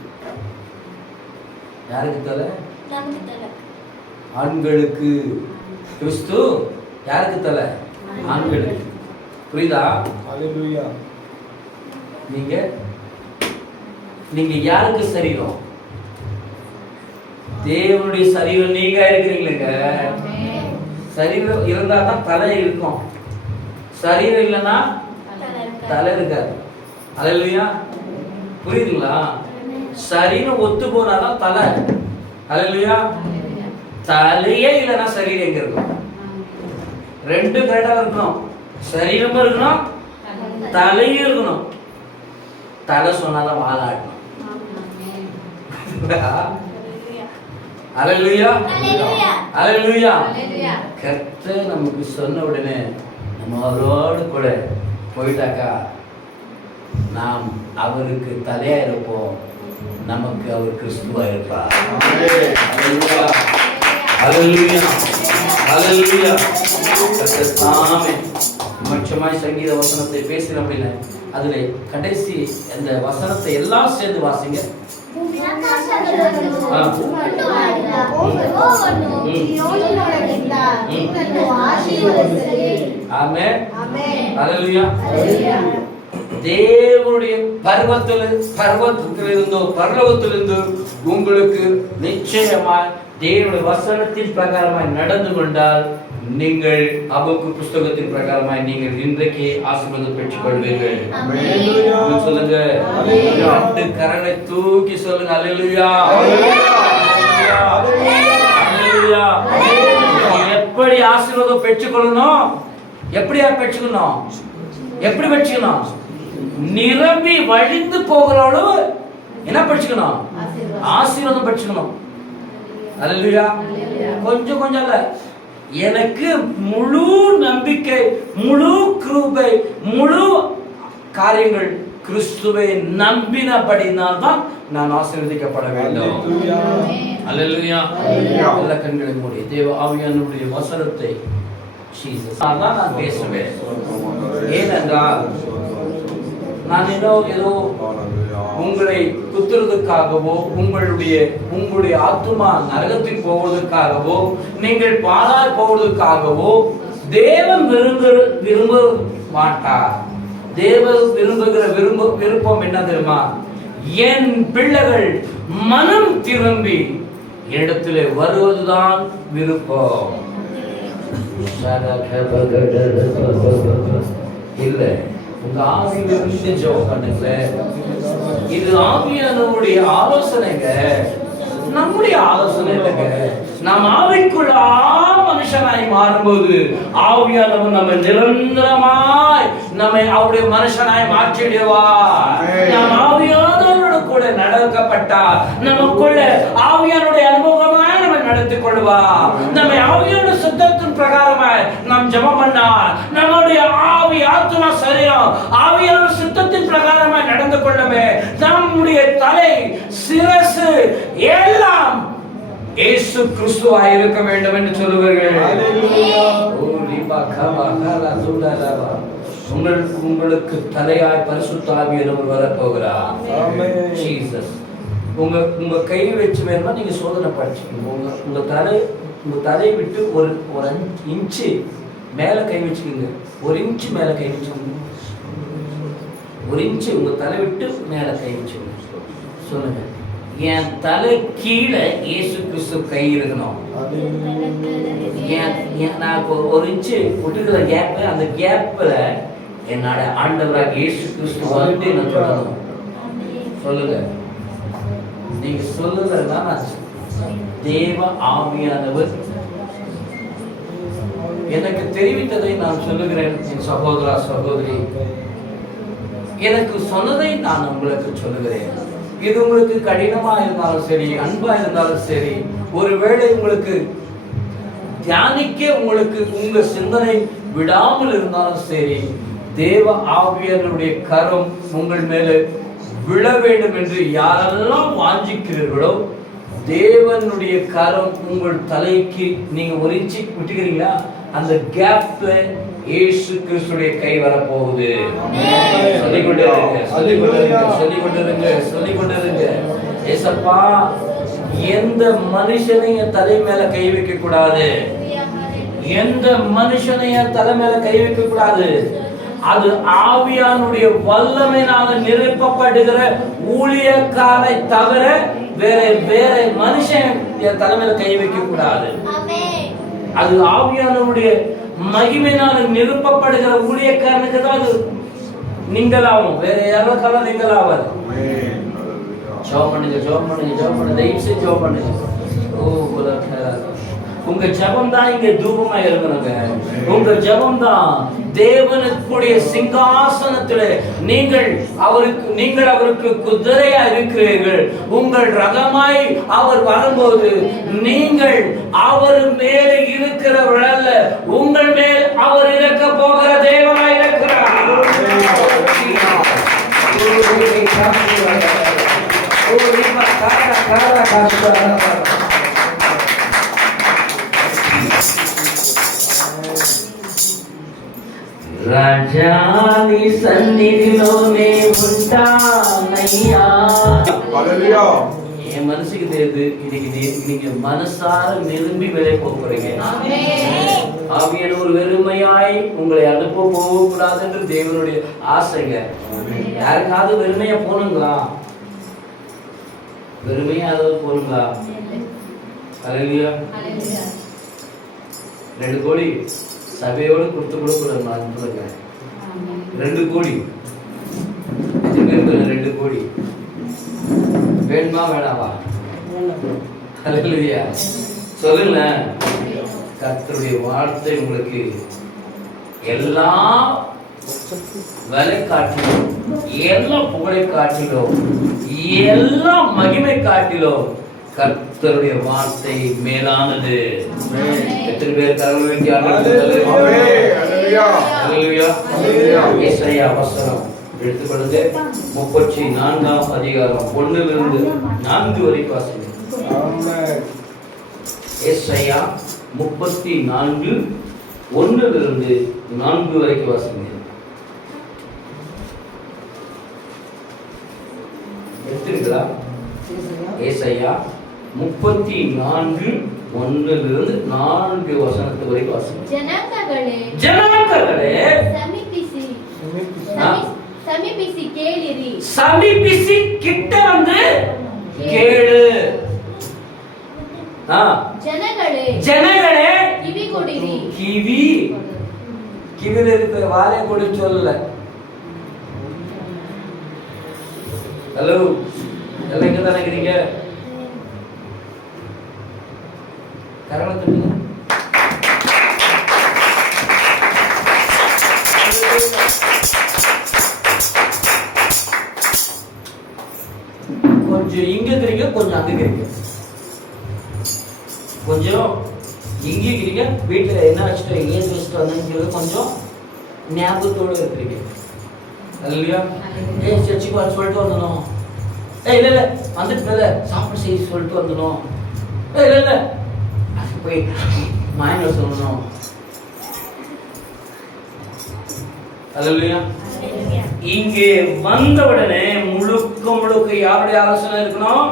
யாருக்கு தலை? ஆண்களுக்கு. கிறிஸ்து யாருக்கு தலை? ஆண்களுக்கு. புரியுதா? ஹalleluya. நீங்க யாருக்கு சரீரம்? தேவனுடைய சரீரம் நீங்க இருக்கிறீங்க. சரீரம் இருந்தா தான் தலை இருக்கும். சரீரம் இல்லைன்னா தலை இருக்காது. அல்லேலூயா. புரியுதுங்களா? சரீரம் ஒத்து போனாதான் தலை. அல்லேலூயா. தலையே இல்லைன்னா சரீரம் எங்க இருக்கும்? ரெண்டு கரெக்டா இருக்கணும். சரீரமும் இருக்கணும், தலையும் இருக்கணும். தலை சொன்னாதான் வாழாடணும். அல்லேலூயா, அல்லேலூயா. கர்த்தர் நமக்கு சொன்ன உடனே நம்ம அவரோடு கூட போயிட்டாக்கா நாம் அவருக்கு தலையா இருப்போம், நமக்கு அவர் கிறிஸ்துவா இருப்பார். அல்லேலூயா, அல்லேலூயா, அல்லேலூயா. கர்த்தர் தாமே முக்கியமாய் சங்கீத வசனத்தை பேசுகிறோம் அப்படின்னா அதுல கடைசி அந்த வசனத்தை எல்லாம் சேர்ந்து வாசிங்க. ஆமென், அல்லேலூயா. தேவனுடைய பர்வதத்திலிருந்தோ பரலோகத்திலிருந்து உங்களுக்கு நிச்சயமாய் தேவனுடைய வசனத்தின் பிரகாரமாய் நடந்து கொண்டால் நீங்கள் அபக்கு புஸ்தகத்தின் பிரகாரமாய் நீங்கள் இன்றைக்கு ஆசீர்வாதம் பெற்றுக் கொள்வீர்கள். சொல்லுங்க, ரெண்டு கரங்களை தூக்கி சொல்லுங்க. அல்லேலூயா, அல்லேலூயா. எப்படி ஆசீர்வாதம் பெற்றுக்கொள்ளணும்? எப்படியா பெற்றுக்கணும்? எப்படி பெற்றுக்கணும்? நிரம்பி வழிந்து போகிற அளவு என்ன பெற்றுக்கணும்? ஆசீர்வாதம் பெற்றுக்கணும். அல்லேலூயா. கொஞ்சம் கொஞ்சம் இல்ல, எனக்கு முழு நம்பிக்கை, முழு கிருபை, முழு காரியங்கள் கிறிஸ்துவை நம்பினபடினால் தான் நான் ஆசீர்வதிக்கப்பட வேண்டும். அல்லேலூயா. எல்லா கண்களை மூடி தேவ ஆவியானவருடைய வசனத்தை நான் பேசுவேன். ஏனென்றால் நான் ஏதோ உங்களை குத்துறதுக்காகவோ உங்களுடைய ஆத்துமா நரகத்தில் போவதற்காகவோ நீங்கள் பாழாய் போவதற்காகவோ தேவன் விரும்ப மாட்டார். தேவன் விரும்புகிற விருப்பம் என்ன தெரியுமா? என் பிள்ளைகள் மனம் திரும்பி இடத்திலே வருவதுதான் விருப்பம். இல்ல, உங்க ஆவியிலிருந்து ஜெபம் பண்ணுங்க. இது ஆவியானவருடைய ஆலோசனைங்க, நம்முடைய ஆலோசனை இல்லைங்க. நாம் ஆவிக்குள்ளா மனுஷனாய் மாறும்போது ஆவியானவர் நம்ம நிரந்தரமாய் நம்மை அவருடைய மனுஷனாய் மாற்றிடுவார். நாம் ஆவியானவரோடு கூட நடக்கப்பட்டால் நமக்குள்ள ஆவியானுடைய அனுபவமாய் நம்ம நடத்திக் கொள்வார். நம்மை ஆவியான சுத்தத்தின் பிரகாரமாய் நாம் ஜெபம் பண்ணால் நம்முடைய ஆவி ஆத்மா சரீரம் ஆவியான சுத்தத்தின் பிரகாரமாய் நடந்து கொள்ளவே நம்முடைய தலை சிரசு எல்லாம் இயேசு கிறிஸ்துவாய் இருக்க வேண்டும் என்று சொல்லுவார்கள். உங்களுக்கு தலையாய் பரிசுத்த ஆவியானவர் வரப்போகிறார். ஜீசஸ். உங்க கை வச்சு வேணுமா நீங்க சோதனை படிச்சுக்கணும். உங்க தலை விட்டு ஒரு 5 இன்ச்சு மேல கை வச்சுக்கோங்க. 1 இன்ச்சு மேல கை வச்சுக்கோங்க. 1 இன்ச்சு உங்க தலை விட்டு மேல கை வச்சுக்கோங்க. சொல்லுங்க, என் தலை கீழே இயேசு கிறிஸ்து கை இருக்கணும். நான் 1 இன்ச்சு விட்டுக்கிற கேப், அந்த கேப்ல என்னோட ஆண்டவராக இயேசு கிறிஸ்து வந்து என்ன சொல்லணும்? சொல்லுங்க, நீங்க சொல்லுங்கன்னா தேவ ஆவியானவர் எனக்கு தெரிவித்ததை நான் சொல்லுகிறேன். என் சகோதரா சகோதரி, எனக்கு சொன்னதை நான் உங்களுக்கு சொல்லுகிறேன். இது உங்களுக்கு கடினமா இருந்தாலும் சரி, அன்பா இருந்தாலும் சரி, ஒருவேளை உங்களுக்கு தியானிக்க உங்களுக்கு உங்க சிந்தனை விடாமல் இருந்தாலும் சரி, தேவ ஆவியானுடைய கரம் உங்கள் மேல விழ வேண்டும் என்று யாரெல்லாம் வாஞ்சிக்கிறீர்களோ, தேவனுடைய கரம் உங்கள் தலைக்கு நீங்க ஒரு இன்ச்சு விட்டுக்கிறீங்களா, அந்த கேப்ல இயேசு கிறிஸ்துடைய கை வரப்போகுது. சொல்லிக்கொண்டிருங்க. ஏசப்பா, எந்த மனுஷனையும் தலை மேல கை வைக்க கூடாது, எந்த மனுஷனையும் தலை மேல கை வைக்க கூடாது. அது ஆவியானுடைய வல்லமையினால நிரப்பப்படுகிற ஊழியக்காரை தவிர வேற மனுஷன் என் தலைமையில கை வைக்க கூடாது. அது ஆவியானுடைய மகிமையினால நிரப்பப்படுகிற ஊழியக்காரனுக்கு தான் அது நீங்களாகும், வேற யாருக்காலும் நீங்களாவாது. ஜெபம் பண்ணுங்க, தயவு செய்து ஜெபம் பண்ணுங்க. உங்க ஜெபம் தான் இங்க தூபமா இருக்கணுங்க. உங்க ஜெபம் தான் தேவனுடைய சிங்காசனத்திலே நீங்கள் அவருக்கு குதிரையா இருக்கிறீர்கள். உங்கள் ரகமாய் அவர் வரும்போது நீங்கள் அவர் மேலே இருக்கிறவர் அல்ல, உங்கள் மேல் அவர் இறக்க போகிற தேவனாய் இருக்கிறார். రాజాని సన్నిధిలోనే ఉంటానయ్యా. హల్లెలూయా. என் மனசுக்கு தெரியுது, நீங்க மனசார விரும்பி வெளியே போகிறீங்க. ஆவியான ஒரு வெறுமையாய் உங்களை அனுப்ப போகக்கூடாது என்று தேவனுடைய ஆசைங்க. யாருக்காவது வெறுமையா போனுங்களா? வெறுமையா ஏதாவது போனுங்களா? ஹல்லேலூயா. 2 கோடி சபையோடு கொடுத்து கூட 2 கோடி 2 கோடி வேணுமா வேணாவா? ஹல்லேலூயா. சொல்லுங்க. கர்த்தருடைய வார்த்தை உங்களுக்கு எல்லா வேலை காட்டிலும், எல்லா புகழை காட்டிலும், எல்லா மகிமை காட்டிலும் கர்த்தருடைய வார்த்தை மேலானது. எத்தனை பேர் கரங்களை ஏசாயா வசனம் எடுத்துக்கொள்ளுங்க. 34ஆம் அதிகாரம் 1 - 4 வரைக்கும் வாசிங்க. ஏசாயா 34 1 - 4 வரைக்கும் வாசிங்க. எடுத்துங்களா? ஏசாயா 34 1 - 4 வசனத்து வரைக்கும் வாசிங்க. ஜனங்களே சமீபிசி கேளிரி. சமீபிசி கிட்ட வந்து கேளு. ஜனங்களே கிவி கொடிரி. கிவில இருக்கிற வாழை கொடி சொல்லல. ஹலோ, எல்லாம் இங்க தானே இருக்கிறீங்க? கரங்களை தட்டுங்க. கொஞ்சம் இங்க இருக்கிறீங்க, கொஞ்சம் அங்க இருக்கிறீங்க. கொஞ்சம் இங்க இருக்கிறீங்க, வீட்டுல என்ன வச்சுட்டு எங்க வச்சுட்டு வந்தீங்க, கொஞ்சம் ஞாபகத்தோடு இருக்கிறீங்க. இல்லையா? சர்ச்சுக்கு வர சொல்லிட்டு வந்தணும். இல்ல இல்ல வந்துட்டு மேல சாப்பிட செய்ய சொல்லிட்டு வந்தணும். இல்ல இல்ல அது போய் மாயங்க சொல்லணும். அல்லேலூயா. இங்கே வந்த உடனே முழுக்க யாருடைய ஆலோசனை இருக்கணும்?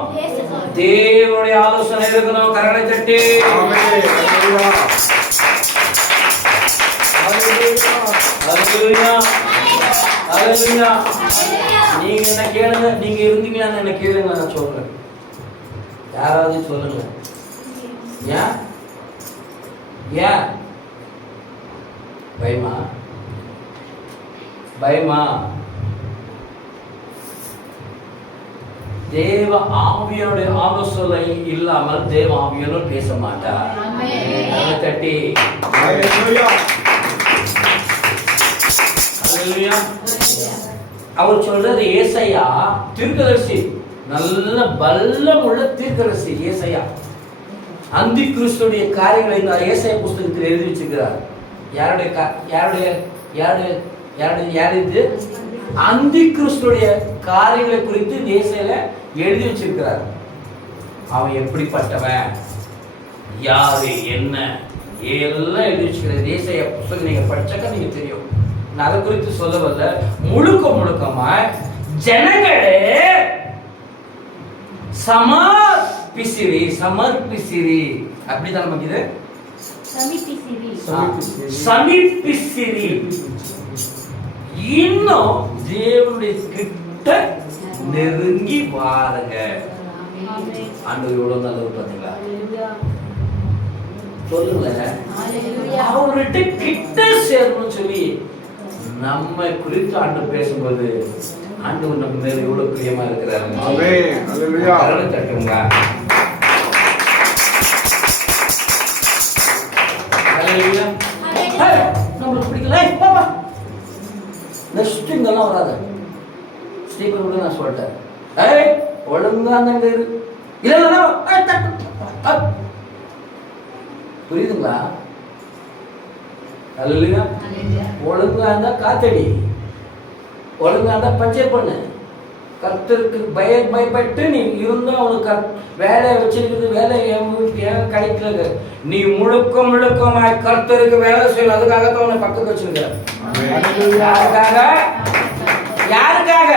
தேவனுடைய ஆலோசனை இருக்கணும். கரங்களை தட்டி நீங்க என்ன கேளுங்க. நீங்க இருந்தீங்களான்னு என்ன கேளுங்க, நான் சொல்றேன். யாராவது சொல்லுங்க. ஏன் ஏன் பயமா? தேவ ஆவியனுடைய ஆலோசனை இல்லாமல் தேவ ஆவியனும் பேச மாட்டார். தட்டி அவர் சொல்றது ஏசாயா தீர்க்கதரிசி, நல்ல பல்லம் உள்ள தீர்க்கதரிசி ஏசாயா. அந்தி கிறிஸ்துடைய காரியங்களை இந்த ஏசாயா புஸ்தகத்தில் எழுதி வச்சிருக்கிறார். யார் இது? அந்தி கிறிஸ்துடைய காரியங்களை குறித்து ஏசாயால எழுதி வச்சிருக்கிறார். அவன் எப்படிப்பட்டவன், யாரு, என்ன எல்லாம் எழுதி வச்சுக்கிறது. ஏசாயா புஸ்தகம் நீங்க படிச்சாக்க நீங்க தெரியும். நான் அதை குறித்து சொல்ல வரல. முழுக்கமா ஜனங்களே சமர்ப்பிசிரி அப்படிதான் நமக்கு இது சமீபிசிரி. இன்னும் தேவனுடைய கிட்ட நெருங்கி வாருங்க. ஆண்டவர் எவ்வளவு நல்லவர் பாத்தீங்களா? சொல்லுங்களேன், அவர்கிட்ட கிட்ட சேரணும்னு சொல்லி நம்ம குறித்து ஆண்டவர் பேசும்போது ஆண்டவர் நம்ம மேல எவ்வளவு பிரியமா இருக்கிறாரு. தட்டுங்க. நம்மளுக்கு பிடிக்கல நெக்ஸ்ட் இங்கெல்லாம் வராது. ஸ்டீபன் கூட நான் சொல்லிட்டேன், ஒழுங்கா அந்த இல்ல புரியுதுங்களா? அல்லேலூயா. ஒழுங்கா இருந்தா காத்தடி, ஒழுங்கா இருந்தா பச்சை பண்ணு. கர்த்தருக்கு பயப்பட்டு நீ இருந்தா அவனுக்கு வேலையை வச்சிருக்கிறது, வேலை கிடைக்கல. நீ முழுக்கமாய் கர்த்தருக்கு வேலை செய்யணும். அதுக்காகத்தான் அவனை பக்கத்து வச்சிருக்க. யாருக்காக?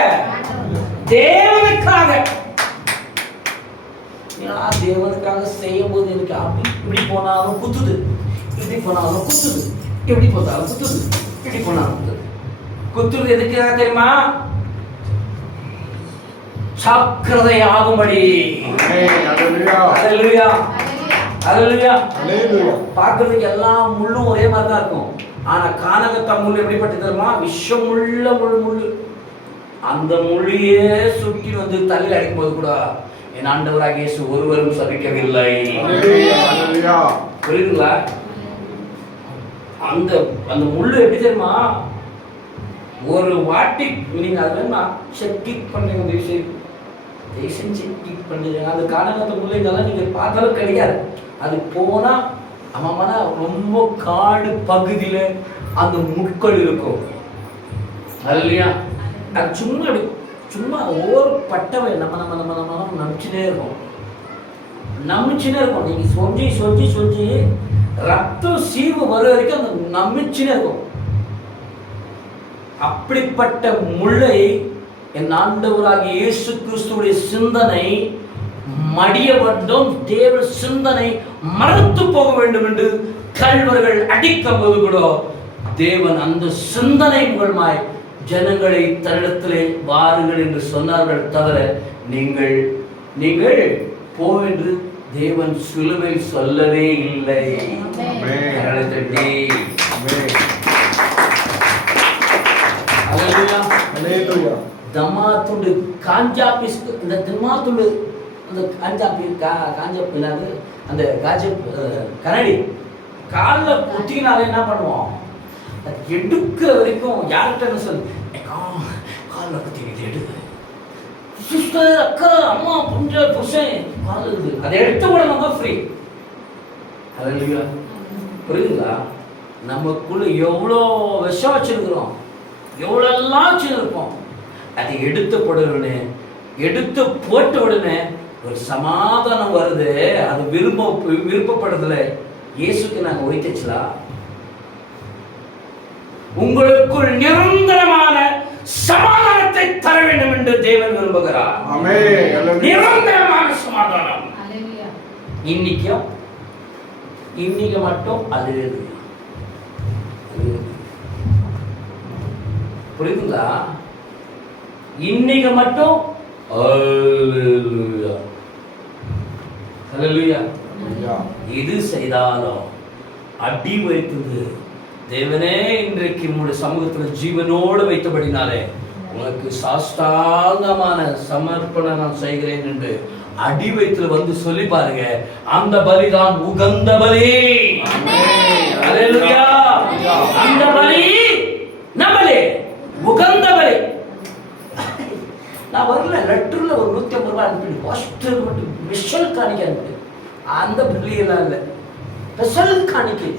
தேவனுக்காக. தேவனுக்காக செய்யும் போது எனக்கு இப்படி போனாலும் குத்துது, இப்படி போனாலும் குத்துது, எப்படி போனாலும் குத்துது, இப்படி போனாலும் குத்துது. குத்துறது எதுக்காக தெரியுமா? ஜாக்கிரதை ஆகும்படி. பார்க்கறதுக்கு எல்லாம் முள்ளும் ஒரே மாதிரி தான் இருக்கும். ஆனா கானகத்தா முள் எப்படிப்பட்ட தெரியுமா? விஷமுள்ள முள்ளு. அந்த முள்ளையே சுற்றி வந்து தலையில் அடிக்கும் போது கூட என் ஆண்டவராகிய இயேசு ஒருவரும் சபிக்கவில்லை. புரியுதுங்களா? அந்த அந்த முள்ளு எப்படி தெரியுமா? ஒரு வாட்டி நீங்க அதை செக் பண்ணுங்க, செக் பண்ணுங்க. அது கானகத்தை முள்ளைங்கெல்லாம் நீங்க பார்த்தாலும் கிடையாது. அது போனா ஆமாம்னா ரொம்ப காடு பகுதியில அந்த முட்கள் இருக்கும். இல்லையா? அது சும்மா ஒவ்வொரு பட்டவை நம்ம நம்பிச்சுனே இருக்கும். நீங்க சொஞ்சி ரத்தம் சீவு வர வரைக்கும் அந்த நம்பிச்சுனே இருக்கும். அப்படிப்பட்ட முள்ளை என் ஆண்டவராகிய இயேசு கிறிஸ்துவுடைய சிந்தனை மடிய வேண்டும், தேவ சிந்தனை மறுத்து போக வேண்டும் என்று கல்வர்கள் அடிக்கும் போது கூட தேவன் அந்த சிந்தனை மூலமாய் ஜனங்களை தன்னிடத்திலே வாருங்கள் என்று சொன்னார்கள். தவிர நீங்கள் போவென்று தேவன் சிலுவை சொல்லவே இல்லை. தம்மா துண்டு காஞ்சா பீஸ், இந்த தம்மா துண்டு அந்த காஞ்சா இல்லாது அந்த கரடி காலில் குத்தினாலே என்ன பண்ணுவோம்? அது எடுக்கிற வரைக்கும் யார்கிட்ட சொல்லு, காலில் குத்திக்கிட்டு எடு சிஸ்டர், அக்கா, அம்மா, புருஷன் அதை எடுத்த கூட நம்ம ஃப்ரீ. புரியுதுங்களா? நமக்குள்ள எவ்வளோ விஷம் வச்சிருக்கிறோம், எவ்வளோலாம் வச்சிருப்போம். அதை எடுத்து போட்ட உடனே ஒரு சமாதானம் வருது. அது விருப்பப்படுறதுல இயேசுக்கு நாங்கள் ஒய்த்தச்சலாம். உங்களுக்குள் நிரந்தரமான சமாதானத்தை தர வேண்டும் என்று தேவன் விரும்புகிறார். நிரந்தரமான சமாதானம். இன்னைக்கு மட்டும் அது புரியுதுங்களா? இன்னைக்கு மட்டும் இது செய்தாலும் அடி வைத்தது தேவனே இன்றைக்கு உங்களுடைய சமூகத்தில் ஜீவனோடு வைத்தபடினாலே உனக்கு சாஷ்டாங்கமான சமர்ப்பணம் நான் செய்கிறேன் என்று அடி வைத்து வந்து சொல்லி பாருங்க. அந்த பலிதான் உகந்த பலி. அந்த பலி நம்மளே உகந்த பலி. பெட்ரோல்ல ஒரு 150 ரூபாய் அனுப்பிடு, பாஸ்டர் மட்டும் ஸ்பெஷல் காணிக்கை அனுப்பிடு. அந்த பிள்ளையெல்லாம் இல்லை, ஸ்பெஷல் காணிக்கை.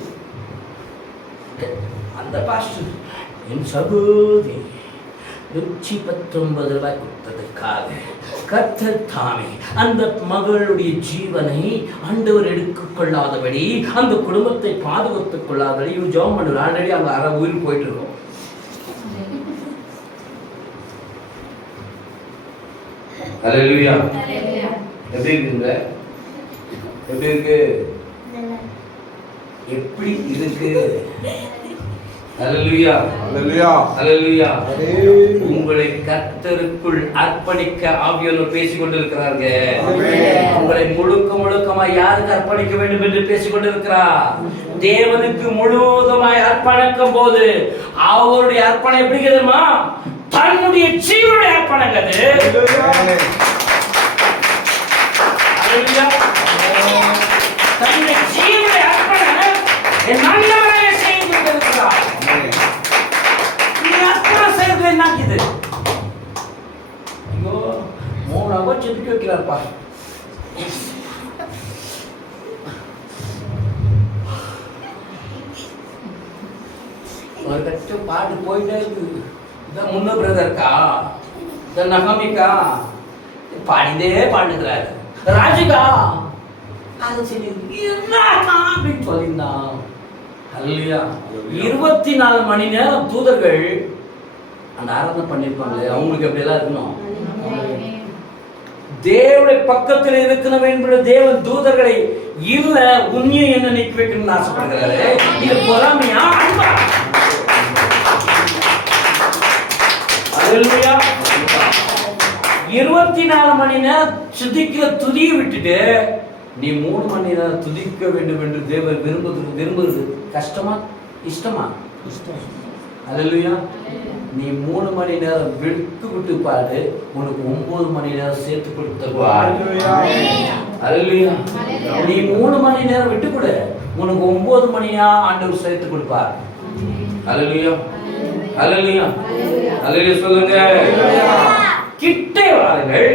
அந்த பாஸ்டர் என் சகோதரி 119 ரூபாய் கொடுத்ததற்காக கர்த்தர் தாமே அந்த மகளுடைய ஜீவனை ஆண்டவர் எடுத்துக் கொள்ளாதபடி, அந்த குடும்பத்தை பாதுகாத்துக் கொள்ளாதபடி இவன் ஜெபம் பண்ணுற. ஆல்ரெடி அவங்க அரை உயிர் போயிட்டு இருக்கோம். ஹல்லேலூயா. எப்படி இருக்குங்க? எப்படி இருக்கு? எப்படி இருக்கு? ஹல்லேலூயா. ஹல்லேலூயா. ஹல்லேலூயா. உங்களை கர்த்தருக்குள் அர்ப்பணிக்க ஆவியானவர் பேசிக் கொண்டிருக்கிறாங்க. உங்களை முழுக்கமாய் யாருக்கு அர்ப்பணிக்க வேண்டும் என்று பேசிக் கொண்டிருக்கிறார்? தேவனுக்கு முழுவதுமாய் அர்ப்பணிக்கும் போது அவருடைய அர்ப்பணம் எப்படி தெரியுமா? தன்னுடைய ஜீவனுடைய அர்ப்பணம். அது தன்னுடைய ஜீவனுடைய அர்ப்பணம் என் நல்லவரை செய்து கொண்டிருக்கிறார். என்னாக்குது? ஐயோ 3 அவர் செதுக்கி வைக்கிறார்ப்பா. ஒரு கட்ட பாட்டு போயிட்டே இருக்குது. இதான் முன்ன பிரதர்க்கா, இந்த நகமிக்கா பாடிந்தே பாடுகிறாரு. ராஜிகா அது சரி என்னக்கா அப்படின்னு சொல்லியிருந்தான். அல்லையா 24 மணி நேரம் தூதர்கள் அந்த ஆராதனை பண்ணிருப்பாங்களே, அவங்களுக்கு அப்படியெல்லாம் இருக்கணும். தேவனுடைய பக்கத்தில் இருக்கணும் என்பது தேவன் தூதர்களை இல்ல உண்மையை என்ன நீக்கி வைக்கணும்னு ஆசைப்படுகிறாரு. இது பொறாமையா அன்பா? அல்லேலூயா. 24 மணி நேரம் துதிக்கிற துதியை விட்டுட்டு நீ 3 மணி நேரம் துதிக்க வேண்டும் என்று தேவன் விரும்புறது கஷ்டமா இஷ்டமா? அல்லேலூயா. நீ 3 மணி நேரம் விட்டு பாடு, உனக்கு 9 மணி நேரம் சேர்த்து கொடுத்துருவார். அல்லேலூயா. நீ 3 மணி நேரம் விட்டு கொடு, உனக்கு 9 மணி நேரம் ஆண்டவர் சேர்த்து கொடுப்பார். அல்லேலூயா. அல்லேலூயா. அல்லேலூயா சொல்லுங்க. கிட்டே வாருங்கள்.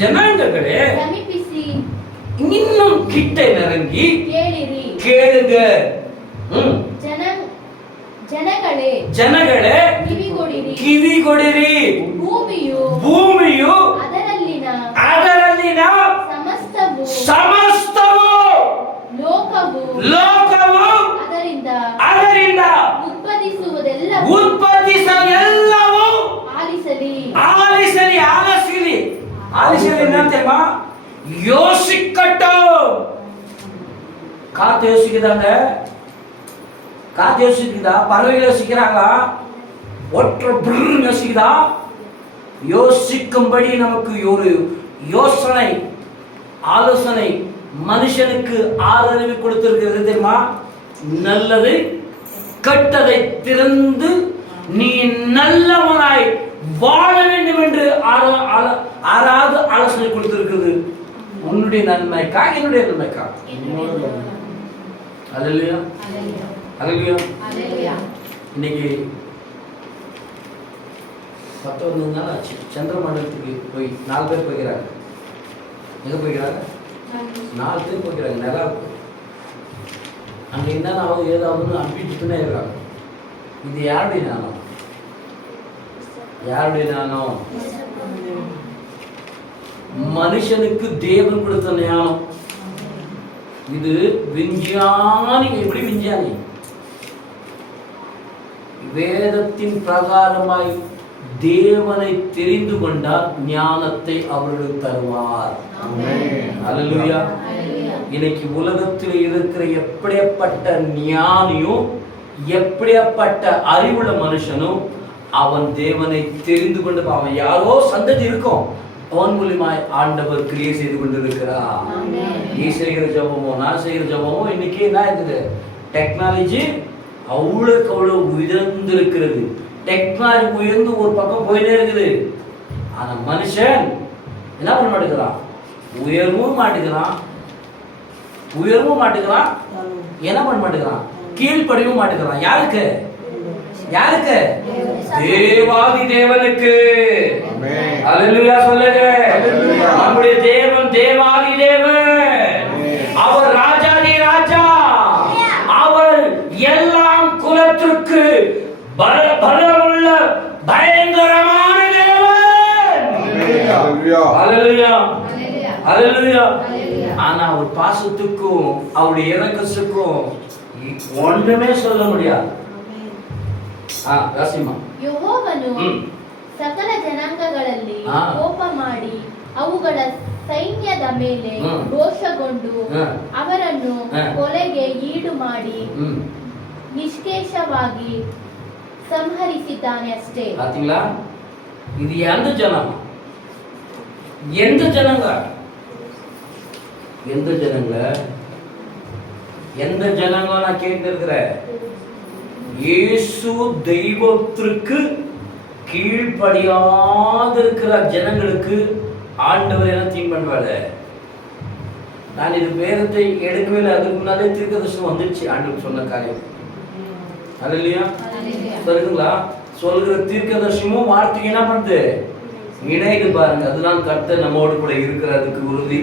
ஜனங்களே சமீபிசி இன்னும் கிட்ட நெருங்கி கேளிரி. கேளுங்க. ಜನಗಳೇ ಕಿವಿ ಕೊಡಿರಿ. ಭೂಮಿಯು ಅದರಲ್ಲಿನ ಸಮಸ್ತವು ಲೋಕವು ಅದರಿಂದ ಉತ್ಪತ್ತಿಸುವುದೆಲ್ಲವೂ ಆಲಿಸಲಿ. என்னன்னா யோசிக்கட்டும். காத்து யோசிக்குதாங்க? காத்து யோசிக்குதா? பறவைகள் யோசிக்கிறாங்களா? ஒற்றை யோசிக்குதா? யோசிக்கும்படி நமக்கு ஒரு யோசனை ஆலோசனை மனுஷனுக்கு ஆதரவு கொடுத்திருக்கிறது தெரியுமா? நல்லது கெட்டதை திறந்து நீ நல்லவனாய் வாழ வேண்டும் என்று ஆறாவது ஆலோசனை கொடுத்திருக்கிறது. உன்னுடைய நன்மைக்கா என்னுடைய நன்மைக்கா? அல்லேலூயா. அல்லேலூயா. இன்னைக்கு 19 நாள் ஆச்சு சந்திரமண்டலத்துக்கு போய் 4 பேர் போய்கிறாங்க. எங்க போய்கிறாங்க? 4 பேர் போய்கிறாங்க. நல்லா இருக்கு. அங்க என்னன்னாவது ஏதாவது அனுப்பிச்சுட்டுனே இருக்காங்க. இது யாருடைய ஞானம்? யாருடைய ஞானம்? மனுஷனுக்கு தேவன் கொடுத்த ஞானம். இது விஞ்ஞானி. எப்படி விஞ்ஞானி? வேதத்தின் பிரகாரமாய் தேவனை தெரிந்து கொண்டால் ஞானத்தை அவர்களுக்கு தருவார். அல்லேலூயா. இன்னைக்கு உலகத்தில் இருக்கிற எப்படிப்பட்ட ஞானியும் எப்படிப்பட்ட அறிவுள்ள மனுஷனும் அவன் தேவனை தெரிந்து கொண்டு, அவன் யாரோ சந்ததி இருக்கும், அவன் மூலியமாய் ஆண்டவர் கிரியை செய்து கொண்டிருக்கிறார். நீ செய்கிற ஜபமோ நான் செய்கிற ஜபமோ இன்னைக்கு என்ன இருக்குது? டெக்னாலஜி அவ்வளவுக்கு அவ்வளவு உயர்ந்திருக்கிறது. டெக்னாலஜி உயர்ந்து ஒரு பக்கம் போயிட்டே இருக்குது. ஆனா மனுஷன் என்ன பண்ண மாட்டேங்கிறான்? உயர்வும் மாட்டேங்கிறான், என்ன பண்ண மாட்டேங்கிறான்? கீழ்ப்படியவும் மாட்டேங்கிறான். யாருக்கு? யாருக்கு? தேவாதி தேவனுக்கு. ஆமென். அல்லேலூயா சொல்லுங்க. அல்லேலூயா. நம்முடைய தேவன் தேவாதி தேவன். அவர் ராஜாதி ராஜா. அவர் எல்லாம் குலத்திற்கு பலமுள்ள பயங்கரமான தேவன். அல்லேலூயா. அல்லேலூயா. அல்லேலூயா. அல்லேலூயா. ஆனா அவர் பாசத்துக்கும் அவருடைய இரக்கத்துக்கும் ஒன்றுமே சொல்ல முடியாது. ராசிமா ಯೆಹೋವನು ಹ್ಮ್. ಸಕಲ ಜನಾಂಗಗಳಲ್ಲಿ ಹಾ. ಕೋಪ ಮಾಡಿ ಅವುಗಳ ಸೈನ್ಯದ ಮೇಲೆ ಹ್ಮ್. ರೋಷಗೊಂಡು ಹ್ಮ್. ಅವರನ್ನು ಹಾ. ಕೊಲೆಗೆ ಈಡು ಮಾಡಿ ம் ನಿಷ್ಕೇಶವಾಗಿ ಸಂಹರಿಸಿದ್ದಾನೆ ಅಷ್ಟೇ. பாத்தீங்களா? இது எந்த ஜனம்? எந்த ஜனங்க? எந்த ஜனங்க? எந்த ஜனங்க நான் கேட்டிருக்கிறேன்? இயேசு தெய்வத்திற்கு கீழ்ப்படியாத இருக்கிற ஜனங்களுக்கு ஆண்டவர் என்ன தீம் பண்ணுவாரு? நான் இது வேதத்தை எடுக்கவே இல்லை. அதுக்கு முன்னாலே தீர்க்கதரிசனம் வந்துடுச்சு ஆண்டவர் சொன்ன காரியம். அல்லேலூயா. சொல்லுங்களா? சொல்கிற தீர்க்கதரிசனமும் வார்த்தைக்கு என்ன பண்ணுது? இணைந்து பாருங்க. அதுதான் கர்த்தர் நம்மோடு கூட இருக்கிறதுக்கு உறுதி.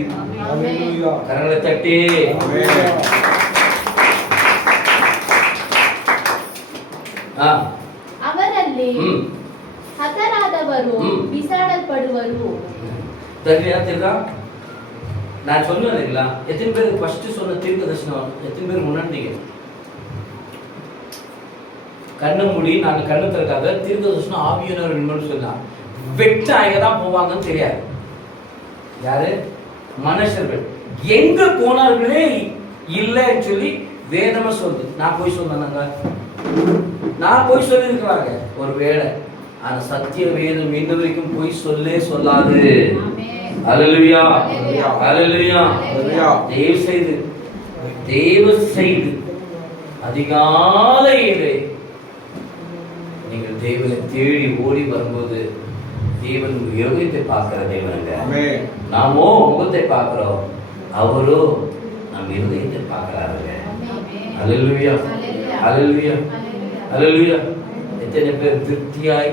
அல்லேலூயா. கரங்களை தட்டி ஆமென். ಅವರಲ್ಲಿ ம் ಹತರಾದವರು ಹ್ಮ್. ಬಿಸಾಡಲ್ಪಡುವರು. தெரியா தெரியுதா? நான் சொன்னேன் இல்லைங்களா? எத்தனை பேருக்கு ஃபர்ஸ்ட் சொன்ன தீர்க்கதரிசனம் எத்தனை பேர் முன்னாடிங்க? கண்ணு மூடி நான் கண்ணு திறக்காத தீர்க்கதரிசனம் ஆவியானவர் என்னன்னு சொன்னா வெட்ட தான் போவாங்கன்னு தெரியாது. யாரு? மனுஷர்கள் எங்க போனார்களே இல்லைன்னு சொல்லி வேதமா சொல்லுது. நான் போய் சொன்னாங்க, நான் போய் சொல்லியிருக்கிறாங்க ஒரு வேளை. ஆனா சத்திய வேதம் இன்ன வரைக்கும் போய் சொல்லே சொல்லாது. அல்லேலூயா. அல்லேலூயா. அல்லேலூயா. தயவு செய்து அதிகாலையிலே நீங்கள் தேவனை தேடி ஓடி வரும்போது தேவன் இருதயத்தை பார்க்கிற தேவனுங்க. ஆமென். நாமோ முகத்தை பார்க்கிறோம், அவரோ நம் இருதயத்தை பார்க்கிறாருங்க. அல்லேலூயா. அல்லேலூயா. அல்லேலூயா. எத்தனை பேர் திருப்தியாய்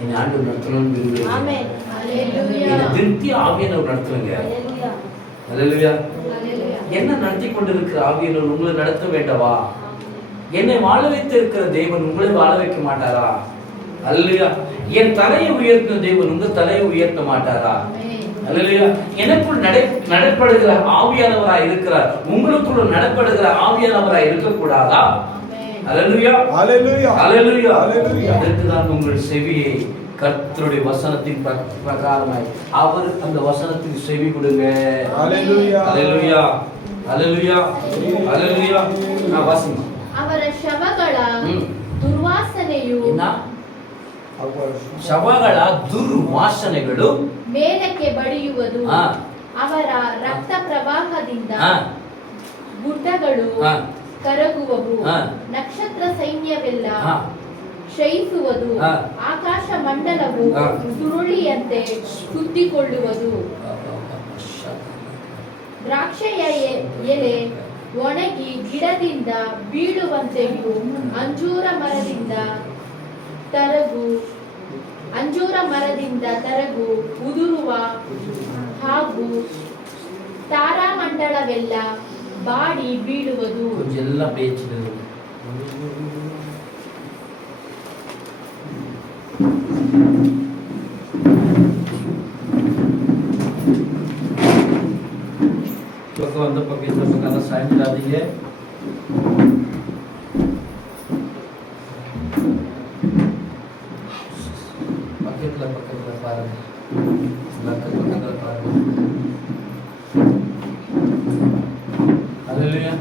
என்னை ஆண்டு நடத்தணும்னு விரும்புகிறீங்க? ಆಮೆನ್. ಹಲ್ಲೆಲೂಯಾ. என்னை திருப்தி ஆவியானவர் நடத்துங்க. ಹಲ್ಲೆಲೂಯಾ. அல்லேலூயா. ಹಲ್ಲೆಲೂಯಾ. என்ன நடத்தி கொண்டிருக்கிற ஆவியானவர் உங்களை நடத்த வேண்டவா? என்னை வாழ வைத்து இருக்கிற தேவன் உங்களை வாழ வைக்க மாட்டாரா? அல்லேலூயா. என் தலையை உயர்த்தின தேவன் உங்க தலையை உயர்த்த மாட்டாரா? அல்லேலூயா. எனக்குள் நடைபெறுகிற ஆவியானவராய் இருக்கிறார், உங்களுக்குள்ள நடைபெறுகிற ஆவியானவராய் இருக்க கூடாதா? அல்லேலூயா. அல்லேலூயா. அல்லேலூயா. அல்லேலூயா. அதுக்குதான் உங்கள் செவியை கர்த்தருடைய வசனத்தின் பிரகாரமாய் அவர் அந்த வசனத்துக்கு செவி கொடுங்க. அல்லேலூயா. அல்லேலூயா. அல்லேலூயா. அல்லேலூயா. வாசிங்க. ಅವರ ಶವಗಳ ಹ್ಮ್. ದುರ್ವಾಸನೆಯು என்ன? ಶವಗಳ ದುರ್ವಾಸನೆಗಳು ಮೇಲಕ್ಕೆ ಬಡಿಯುವುದು. ಹಾ. ಅವರ ರಕ್ತ ಪ್ರವಾಹದಿಂದ ಹಾ. ಗುಡ್ಡಗಳು ಹಾ. ಕರಗುವವು. ಹಾ. ನಕ್ಷತ್ರ ಸೈನ್ಯವೆಲ್ಲ ಹಾ. ಕ್ಷಯಿಸುವುದು. ಹಾ. ಆಕಾಶ ಮಂಡಲವು ಹಾ. ಸುರುಳಿಯಂತೆ ಸುತ್ತಿಕೊಳ್ಳುವುದು. ದ್ರಾಕ್ಷೆಯ ಎಲೆ ಒಣಗಿ ಗಿಡದಿಂದ ಬೀಳುವಂತೆಯೂ ಅಂಜೂರ ಮರದಿಂದ ತರಗು ಉದುರುವ ಹಾಗೂ ತಾರಾಮಂಡಲವೆಲ್ಲ ಬಾಡಿ ಬೀಳುವುದು. கொஞ்சம் பேச்சிடுது. பக்கம் அந்த பக்கம் இந்த பக்கம் எல்லாம் சாய்ந்துடாதீங்க. பக்கத்துல பாருங்க, பக்கத்துல பாருங்க. அல்லேலூயா.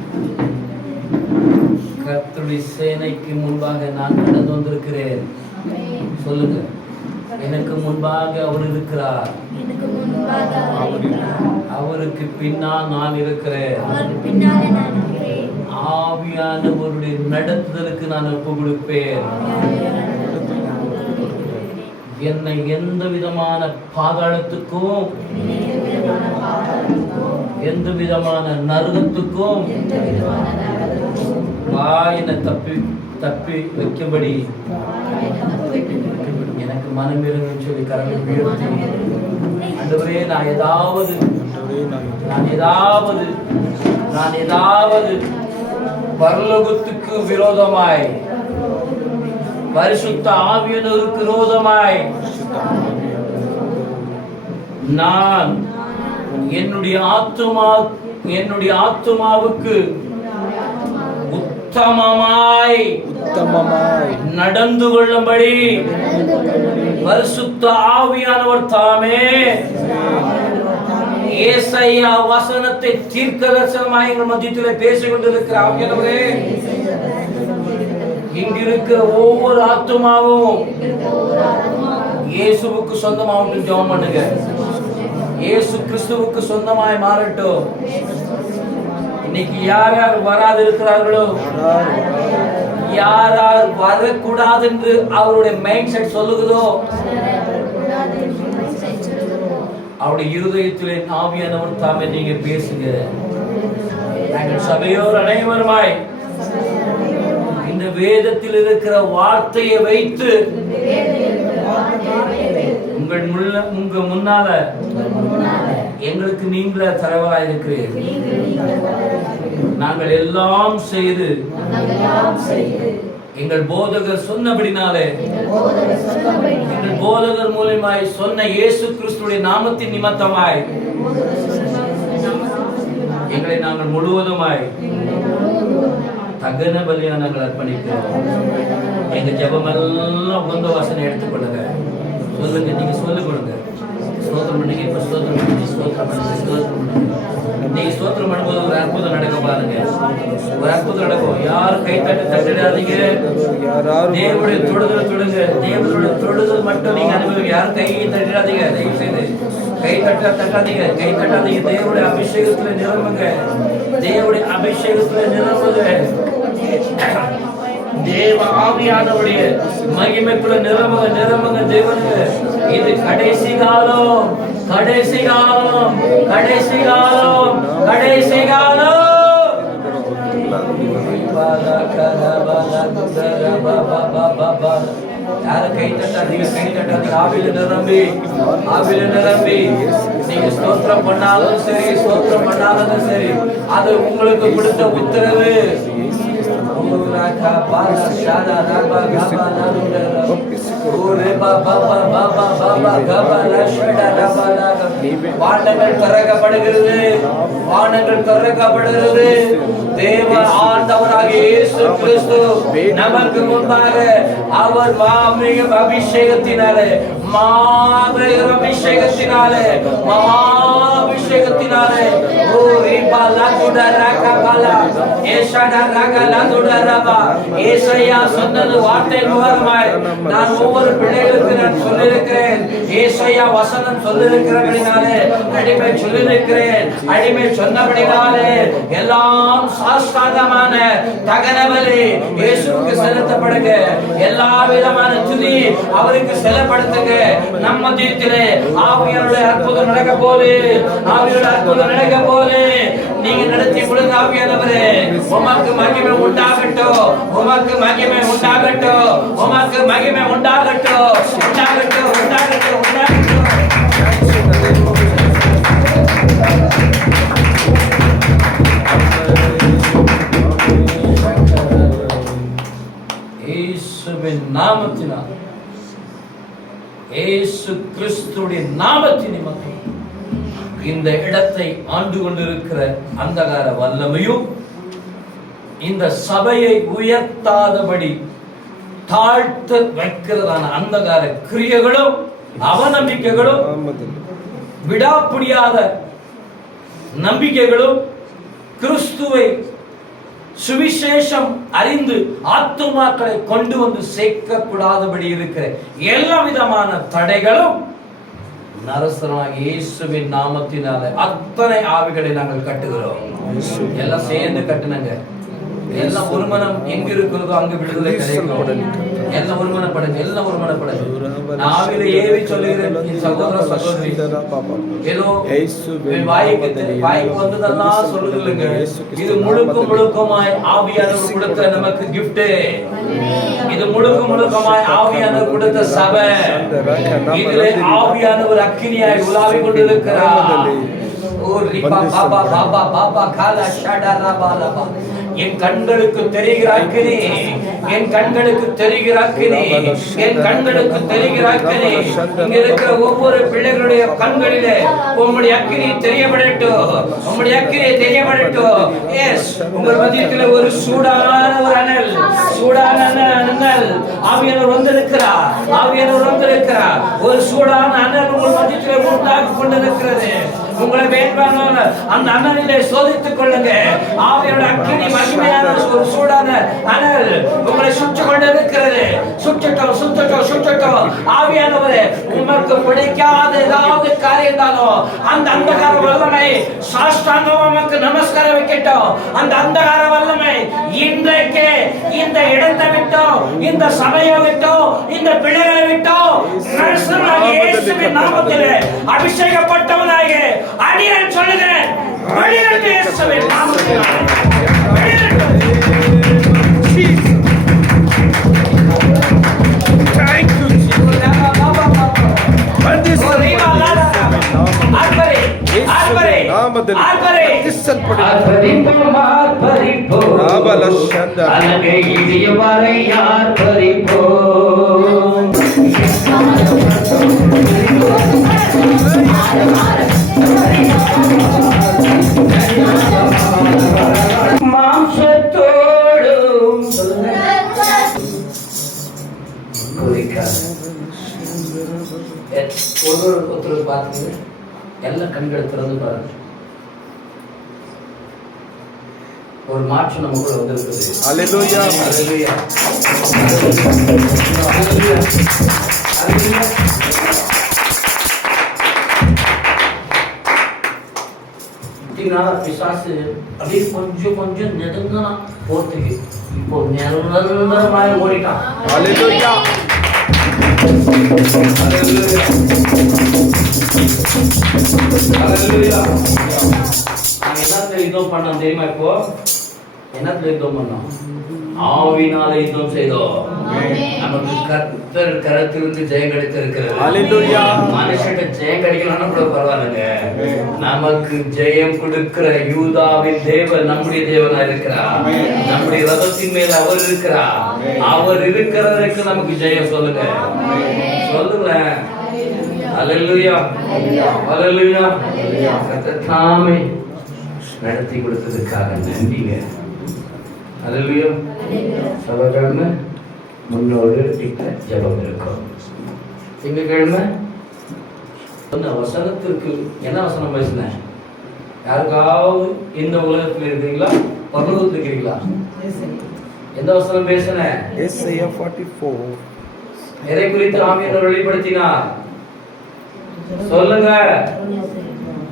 கர்த்தருடைய சேனைக்கு முன்பாக நான் கடந்து வந்திருக்கிறேன். சொல்லுங்க, எனக்கு முன்பாக அவர் இருக்கிறார், அவருக்கு பின்னால் நான் இருக்கிறேன். ஆவியானவருடைய நடத்துதலுக்கு நான் ஒப்பு கொடுப்பேன். என்னை எந்த விதமான பாதாளத்துக்கும் எந்த விதமான நரகத்துக்கும் வாயினை தப்பி வைக்கும்படி எனக்கு மனமிருங்கன்னு சொல்லி கரங்களை உயர்த்தி, ஆண்டவரே நான் ஏதாவது பரலோகத்துக்கு விரோதமாய், பரிசுத்த ஆவியானவருக்கு விரோதமாய் நான் என்னுடைய ஆத்துமாவுக்கு உத்தமமாய் நடந்து கொள்ளும்படி பரிசுத்த ஆவியானவர் தாமே ஏசாயா வசனத்தை தீர்க்கதரிசனமாய் எங்கள் மத்தியிலே பேசிக் கொண்டிருக்கிற ஆவியானவரே, இங்கிருக்கிற ஒவ்வொரு ஆத்துமாவும் இயேசுவுக்கு சொந்தமாகட்டும். ஜெபம் பண்ணுங்க. இயேசு கிறிஸ்துவுக்கு சொந்தமாய் மாறட்டும். இன்னைக்கு யார் யார் வராது இருக்கிறார்களோ, யார் யார் வரக்கூடாது என்று அவருடைய மைண்ட் செட் சொல்லுகிறதோ, அவருடைய இருதயத்திலே ஆவியானவர் தாமே நீங்க பேசுங்க. நாங்கள் சபையோர் அனைவருமாய் இந்த வேதத்தில் இருக்கிற வார்த்தையை வைத்து உங்க முன்னால எங்களுக்கு நீங்களே தலைவராக இருக்கிறீர்கள். நாங்கள் எல்லாம் செய்து எங்கள் போதகர் சொன்னபடினாலே, எங்கள் போதகர் மூலமாய் சொன்ன இயேசு கிறிஸ்துவின் நாமத்தின் நிமித்தமாய் எங்களை நாங்கள் முழுவதுமாய் தகன பலியா நாங்கள் அர்ப்பணிக்கிறோம். எங்க ஜெபமெல்லாம் உங்க வாசனை எடுத்துக்கொள்ளுங்க. சொல்லுங்க, நீங்க சொல்லிக் கொடுங்க. ஸ்தோத்திரம் பண்ணுங்க. இப்ப ஸ்தோத்திரம் பண்ணுங்க, ஸ்தோத்திரம் பண்ணுங்க, ஸ்தோத்திரம் பண்ணுங்க. நீங்க ஸ்தோத்திரம் பண்ணும்போது ஒரு அற்புதம் நடக்க பாருங்க. ஒரு அற்புதம் நடக்கும். யாரும் கை தட்டிடாதீங்க. தேவனுடைய தொடுதல் தொடுங்க. தேவனுடைய தொடுதல் மட்டும் நீங்க அனுபவிங்க. யாரும் கையை தட்டிடாதீங்க. தயவு செய்து கை தட்டாதீங்க. கை தட்டாதீங்க. தேவனுடைய அபிஷேகத்துல நிரம்புங்க. தேவனுடைய அபிஷேகத்துல நிரம்புங்க. தேவ ஆவியானவருடைய மகிமைக்குள்ள நிரம்புங்க தேவனுக்கு. இது கடைசி காலம். யாரும் கை தட்டாதீங்க. ஆவியில நிரம்பி நீங்க ஸ்தோத்திரம் பண்ணாலும் சரி, ஸ்தோத்திரம் பண்ணாலும் சரி, அது உங்களுக்கு கொடுத்த உத்தரவு. வானங்கள் திறக்கப்படுகிறது. தேவ ஆண்டவராகிய இயேசு கிறிஸ்து நமக்கு முன்பாக அவர் மாபெரும் அபிஷேகத்தினாலே ஓ ரிபா லாகுடா ரகபாலா ஏஷடா ரகலாதுடரபா ஏசாயா சொன்னது வார்த்தை மூலமாய் நான் ஒவ்வொரு பிள்ளைகளுக்கு நான் சொல்லியிருக்கிறேன். ஏசாயா வசனம் சொல்லியிருக்கிறபடினாலே, அடிமை சொல்லியிருக்கிறேன். அடிமை சொன்னபடினாலே எல்லாம் சாஸ்தாங்கமான தகன பலி இயேசுவுக்கு செலுத்தப்படுங்க. எல்லா விதமான துதி அவருக்கு செலுத்தப்படுத்துங்க. நம்ம மத்தியிலே ஆவியானுடைய அற்புதம் நடக்க போகுது. நீங்க நடத்தி கொடுங்க. ஆவியானவரே, உமக்கு மகிமை உண்டாகட்டும். இயேசுவின் நாமத்தினால், இயேசு கிறிஸ்துவின் நாமத்தின் நிமித்தம் இந்த இடத்தை ஆண்டு கொண்டிருக்கிற அந்தகார வல்லமையும், இந்த சபையை உயர்த்தாதபடி தாழ்த்த வைக்கிறதான அந்தகார கிரியைகளும், அவநம்பிக்கைகளும், விடாப்பிடியாத நம்பிக்கைகளும், கிறிஸ்துவை சுவிசேஷம் அறிந்து ஆத்துமாக்களை கொண்டு வந்து சேர்க்கக்கூடாதபடி இருக்கிற எல்லா விதமான தடைகளும் நரசனாகிய இயேசுவின் நாமத்தினால அத்தனை ஆவிகளை நாங்கள் கட்டுகிறோம். எல்லாம் சேர்ந்து கட்டுனங்க. எல்லாம் ஒரு மனம் எங்க இருக்கிறதோ அங்க விடுதலை கிடைக்கும். எல்லாம் ஒருமனப்படுங்க, எல்லாம் ஒருமனப்படுங்க. நான் ஆவியில ஏவி சொல்லுகிறேன் என் சகோதர சகோதரி, ஏதோ வாய்க்கு வந்ததெல்லாம் சொல்லுங்க. இது முழுக்கமாய் ஆவியானவர் கொடுத்த நமக்கு கிஃப்ட். இது முழுக்கமாய் ஆவியானவர் கொடுத்த சபை. இதிலே ஆவியானவர் அக்கினியாய் உலாவிக் கொண்டிருக்கிறார். என் கண்களுக்கு தெரிகிற அக்கினி, என் கண்களுக்கு தெரிகிற அக்கினி, என் கண்களுக்கு தெரிகிற அக்கினி. இங்க இருக்கிற ஒவ்வொரு பிள்ளைகளுடைய கண்களிலே உம்முடைய அக்கினி தெரியப்படட்டும், உம்முடைய அக்கினி தெரியப்படட்டும். எஸ், உங்கள் மத்தியத்தில் ஒரு சூடான ஒரு அனல், சூடான அனல் ஆவியானவர் வந்திருக்கிறார், ஆவியானவர் வந்திருக்கிறார். ஒரு சூடான அனல் உங்கள் மத்தியத்தில் உண்டாக்கி கொண்டிருக்கிறது. உங்களை வேண்டாம் அந்த அனலிலே சோதித்துக் கொள்ளுங்க. ஆவியோட அக்கினி மகிமையான ஒரு சூடான அனல் உங்களை சுற்றி கொண்டிருக்கிறது. சுற்றட்டும். ஆவியானவரே, உமக்கு பிடிக்காத ஏதாவது காரியம் இருந்தாலும் அந்த அந்தகார வல்லமை சாஷ்டாங்கம் உமக்கு நமஸ்காரம் வைக்கட்டும். அந்த அந்தகார வல்லமை இன்றைக்கே இந்த இடத்தை விட்டோம், இந்த சபையை விட்டோம், இந்த பிள்ளைகளை விட்டோம் இயேசுவின் நாமத்திலே அபிஷேகப்பட்டவனாக அடியேன் சொல்லுகிறேன், வெளியிட்டு இயேசுவின் நாமத்திலே Thank you, Jesus. And this ஒருத்தர் பார்த்து எல்லாம் கண்கள் திறந்து பாருங்க. ஒரு மாற்றம் நமக்குள்ள வந்திருக்குது. Hallelujah. Hallelujah. Hallelujah. Hallelujah. பிசாசு அப்படியே கொஞ்சம் நெருங்கினா போறதுக்கு இப்போ நிரந்தரமாக ஓடிட்டான். Hallelujah. என்னத்துல யுத்தம் பண்ணோம் தெரியுமா? இப்போ என்னத்துல யுத்தம் பண்ணோம்? ஆவினால யுத்தம் செய்தோம். நமக்கு கர்த்தர் கரத்திலிருந்து ஜெயம் கிடைத்திருக்கிறது. மனுஷன் ஜெயம் கிடைக்கலன்னா கூட பரவாயில்லைங்க, நமக்கு ஜெயம் கொடுக்கிற யூதாவின் தேவன் நம்முடைய தேவனா இருக்கிறார். நம்முடைய ரதத்தின் மேல் அவர் இருக்கிறார். அவர் இருக்கிறதற்கு நமக்கு ஜெயம். சொல்லுங்க. அல்லேலூயா, அல்லேலூயா. கர்த்தர் தாமே நடத்தி கொடுத்ததுக்காக நன்றிங்க. அல்லேலூயா. சபைக்கிழமை முன்னோடு ஜெபம் இருக்கும். திங்கக்கிழமை வசனத்திற்கு என்ன வசனம் பேசினேன்? யாருக்காவது இந்த உலகத்தில் இருக்கிறீங்களா, பரலோகத்தில் இருக்கிறீங்களா? எந்த வசனம் பேசினேன்? Isaiah 44. எதை குறித்து ஆவியானவர் வெளிப்படுத்தினார்? சொல்லுங்க,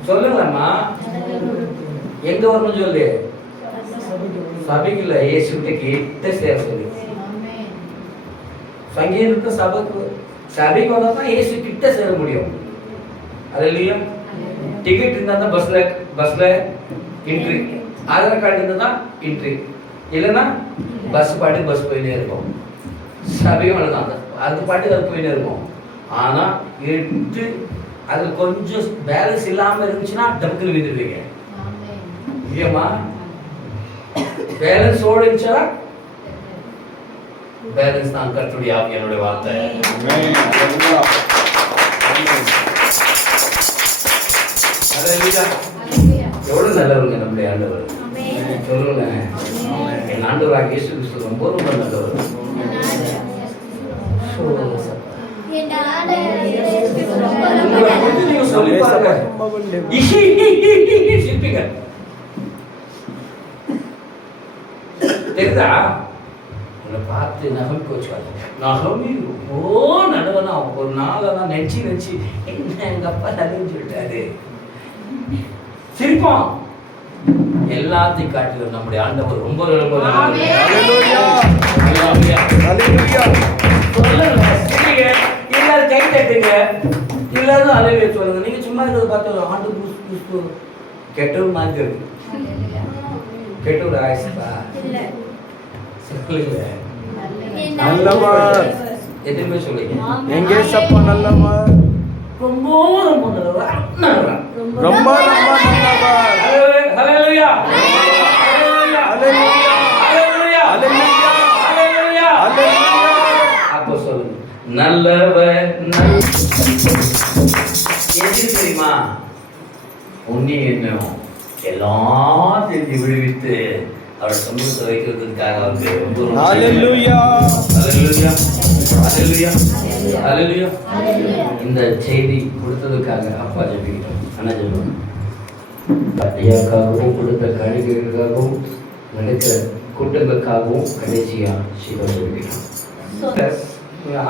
சொல்லுங்கம்மா. எங்க வரணும் சொல்லு? சபைக்கு இல்ல, இயேசுகிட்ட கிட்ட சேர சொல்லு. சங்கீதத்தை சபைக்கு வந்தா தான் இயேசு கிட்ட சேர முடியும். அல்லேலூயா. டிக்கெட் இருந்தா தான் பஸ்ல என்ட்ரி, ஆதார் கார்டு இருந்தா தான் என்ட்ரி, இல்லைன்னா பஸ் பாட்டு பஸ் போயினே இருக்கும். சபையும் அவ்வளோதான், அது பாட்டு அது போயினே இருக்கும். ஆனா எடுத்து அது கொஞ்சம் பேலன்ஸ் இல்லாம இருந்துச்சுன்னா டக்குனு விழுந்துருவீங்க. ஏமா பேலன்ஸ் ஓடிச்சா? பேலன்ஸ் தான் கர்த்தருடைய ஆவியானவருடைய வார்த்தை. எவ்வளவு நல்லவருங்க நம்முடைய ஆண்டவர். சொல்லுங்க, என் ஆண்டவராக இயேசு கிறிஸ்து ரொம்ப ரொம்ப நல்லவர். சொல்லி பாருங்க. தெரியுதா? உங்களை பார்த்து நகமி கோச்சுவாங்க. நகமி நடுவனா ஒரு நாளெல்லாம் நெச்சு என்ன எங்க அப்பா நடுன்னு சொல்லிட்டாரு. சிரிப்பான். எல்லாத்தையும் காட்டிலும் நம்முடைய ஆண்டவர் ரொம்ப ரொம்ப ஆமென். ஹல்லேலூயா. ஹல்லேலூயா. சொல்லுங்க, சிரிங்க, எல்லாரும் கை தட்டுங்க, எல்லாரும் ஹல்லேலூயா சொல்லுங்க. நீங்க சும்மா இருக்கிறத பார்த்து ஆண்டு புஸ் புஸ் கெட்டவர் மாதிரி இருக்கு. கெட்டவர் ஆயிடுச்சுப்பா சொல்லுங்க. நல்லவர். எதுவுமே சொல்லுங்க. எங்கே சப்பா நல்லவர். ரொம்ப ரொம்ப நல்லவர். நல்லவர். ரொம்ப ரொம்ப நல்லவர். ஹல்லேலூயா. ஹல்லேலூயா. ஹல்லேலூயா. ஹல்லேலூயா. ஹல்லேலூயா. அப்போ சொல்லுங்க, நல்லவர் எது தெரியுமா? உன்னி என்னும் எல்லாத்தையும் விடுவித்து அவர் சமூகத்தை வைக்கிறதுக்காக வந்து ஹல்லேலூயா. ஹல்லேலூயா. ஹல்லேலூயா. ஹல்லேலூயா. இந்த செய்தி கொடுத்ததுக்காக அப்பா ஜெபிக்கிறோம். அண்ணா ஜெபிக்கிறோம். ஐயாக்காகவும் கொடுத்த காணிக்கைகளுக்காகவும் நடக்கிற கூட்டங்களுக்காகவும் கடைசியா சிவா ஜெபிக்கிறோம்.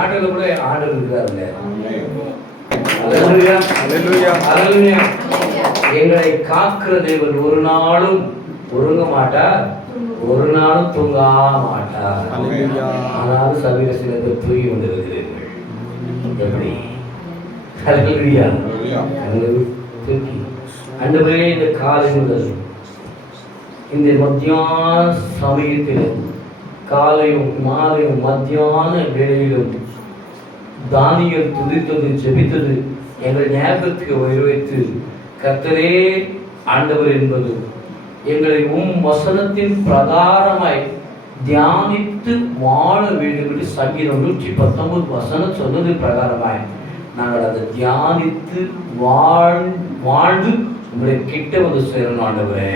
ஆடல கூட ஆடல் இருக்காருல்ல. ஹல்லேலூயா. ஹல்லேலூயா. ஹல்லேலூயா. எங்களை காக்கிற தேவன் ஒரு நாளும் உறங்க மாட்டார், ஒரு நாளும் தூங்க மாட்டார். ஹல்லேலூயா. ஆனாலும் சபையில சில பேர் தூங்கி கொண்டிருக்கிறீர்கள். எப்படி? ஹல்லேலூயா. தூக்கி ஆண்டவரே, இந்த காலை முதல் இந்த மத்தியான சமயத்தில் காலையும் மாலையும் மத்தியான வேளையிலும் தானியல் துதித்தது ஜெபித்தது எங்கள் ஞாபகத்துக்கு வைத்து கர்த்தரே ஆண்டவர் என்பது எங்களை வசனத்தின் பிரகாரமாய் தியானித்து வாழ வேண்டும் என்று சங்கீதம் 119 வசனம் சொன்னது பிரகாரமாய் நாங்கள் அதை தியானித்து வாழ்ந்து உங்களுடைய கிட்ட வந்து சேரணும் ஆண்டவரே.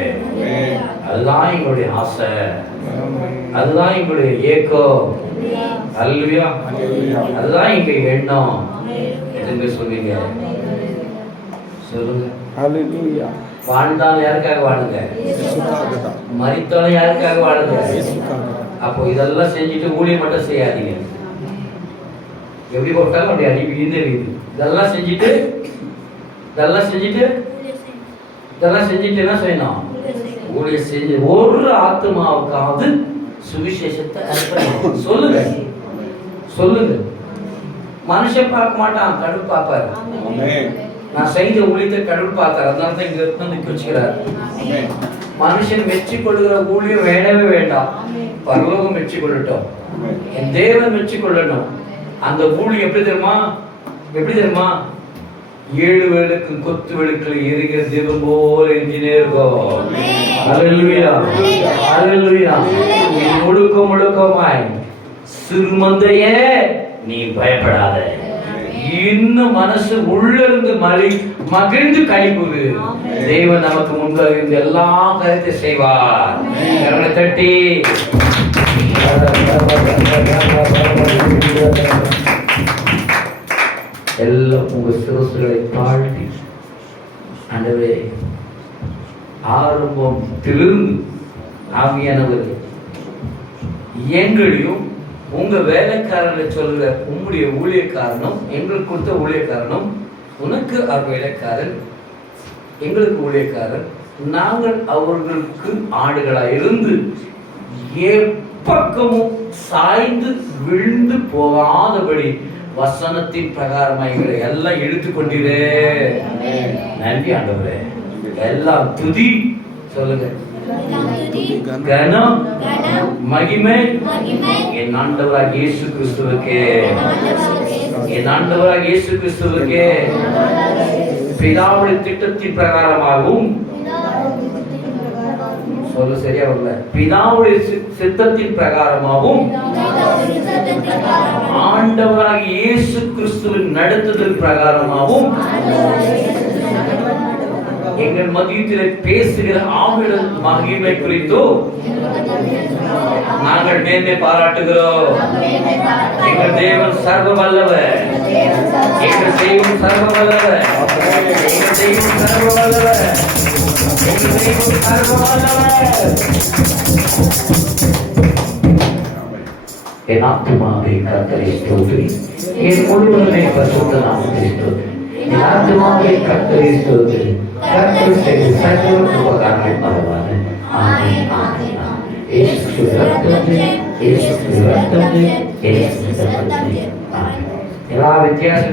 அதுதான் எங்களுடைய ஆசை, அதுதான் எங்களுடைய ஏக்கம். ஹல்லேலூயா. அதுதான் எங்க எண்ணம். எதுவுமே சொல்லுங்க, சொல்லுங்க. ஹல்லேலூயா. வாழ்ந்தாலும் யாருக்காக வாழுங்க? இயேசுக்காக தான். மரித்தாலும் யாருக்காக வாழுங்க? இயேசுக்காக. அப்போ இதெல்லாம் செஞ்சுட்டு ஊழியம் மட்டும் செய்யாதீங்க. எப்படி போட்டாலும் அப்படி அடி விழுந்து விழுது. இதெல்லாம் செஞ்சுட்டு என்ன செய்யணும்? ஊழியம் செஞ்சு ஒரு ஆத்மாவுக்காவது சுவிசேஷத்தை அர்ப்பணிக்கணும். சொல்லுங்க, சொல்லுங்க. மனுஷன் பார்க்க மாட்டான், கடவுள் பார்ப்பாரு. நான் செய்த ஊழியத்தை கடவுள் பார்த்தார், அதனால தான் இங்க இருந்து நிக்க வச்சுக்கிறார். மனுஷன் மெச்சி கொள்ளுகிற ஊழியம் வேண்டவே வேண்டாம், பரலோகம் மெச்சி கொள்ளட்டும், என் தேவன் மெச்சி கொள்ளணும். அந்த ஊழியம் எப்படி தெரியுமா? எப்படி தெரியுமா? 7 விளக்கு கொத்து விளக்குல எரிகிற தீபம் போல எரிஞ்சினே இருக்கும். ஹல்லேலூயா. ஹல்லேலூயா. முழுக்கமாய் சிறுமந்தையே நீ பயப்படாத, இன்னும் மனசு உள்ள இருந்து மகிழ்ந்து கைகூறு. தேவன் நமக்கு முன்பாக இருந்து எல்லா காரியத்தை செய்வார். கரங்களை தட்டி எல்லாம் உங்க சிரசுகளை தாழ்த்தி ஆண்டவரே, ஆரம்பத்திலிருந்து ஆவியானவர் எங்களையும் உங்க வேலைக்காரர்களை சொல்ற உங்களுடைய ஊழியக்காரனும் எங்களுக்கு கொடுத்த ஊழியக்காரனும், உனக்கு அவர் வேலைக்காரன், எங்களுக்கு ஊழியக்காரன், நாங்கள் அவர்களுக்கு ஆடுகளாய் இருந்து எப்பக்கமும் சாய்ந்து விழுந்து போகாதபடி வசனத்தின் பிரகாரமாக எங்களை எல்லாம் எடுத்துக்கொண்டீரே. நன்றி ஆண்டவரே. எல்லாம் துதி சொல்லுங்க, கனம் மகிமை என் ஆண்டவராக இயேசு கிறிஸ்துவுக்கே, என் ஆண்டவராக இயேசு கிறிஸ்துவுக்கே. பிதாவுடைய திட்டத்தின் பிரகாரமாகவும் சொல்ல சரியா வரல, பிதாவுடைய சித்தத்தின் பிரகாரமாகவும் ஆண்டவராக இயேசு கிறிஸ்துவின் நடத்துதல் பிரகாரமாகவும் எங்கள் மத்தியத்தில் பேசுகிற ஆவியின் மகிமை குறித்தோ நாங்கள் மேன்மை பாராட்டுகிறோம். எங்கள் தேவன் சர்வ வல்லவர், எங்கள் தெய்வம் சர்வ வல்லவர், எங்கள் தெய்வம் சர்வ வல்லவர், எங்கள் தெய்வம் சர்வ வல்லவர். என் ஆத்துமாவை கர்த்தரை ஸ்தோத்திரி, என் முழுவதுமே பரிசுத்த நாமத்தை ஸ்தோத்திரி. என் ஆத்துமாவை கர்த்தரை ஸ்தோத்திரி, கர்த்தர் செய்த சகல உபகாரங்களை மறவாதே. ஆமென் ஆமென் ஆமென். இயேசு கிறிஸ்து ரத்தம் ஜெயம், இயேசு கிறிஸ்து ரத்தம் ஜெயம், இயேசு கிறிஸ்து ரத்தம் ஜெயம். எல்லா வித்தியாசத்தை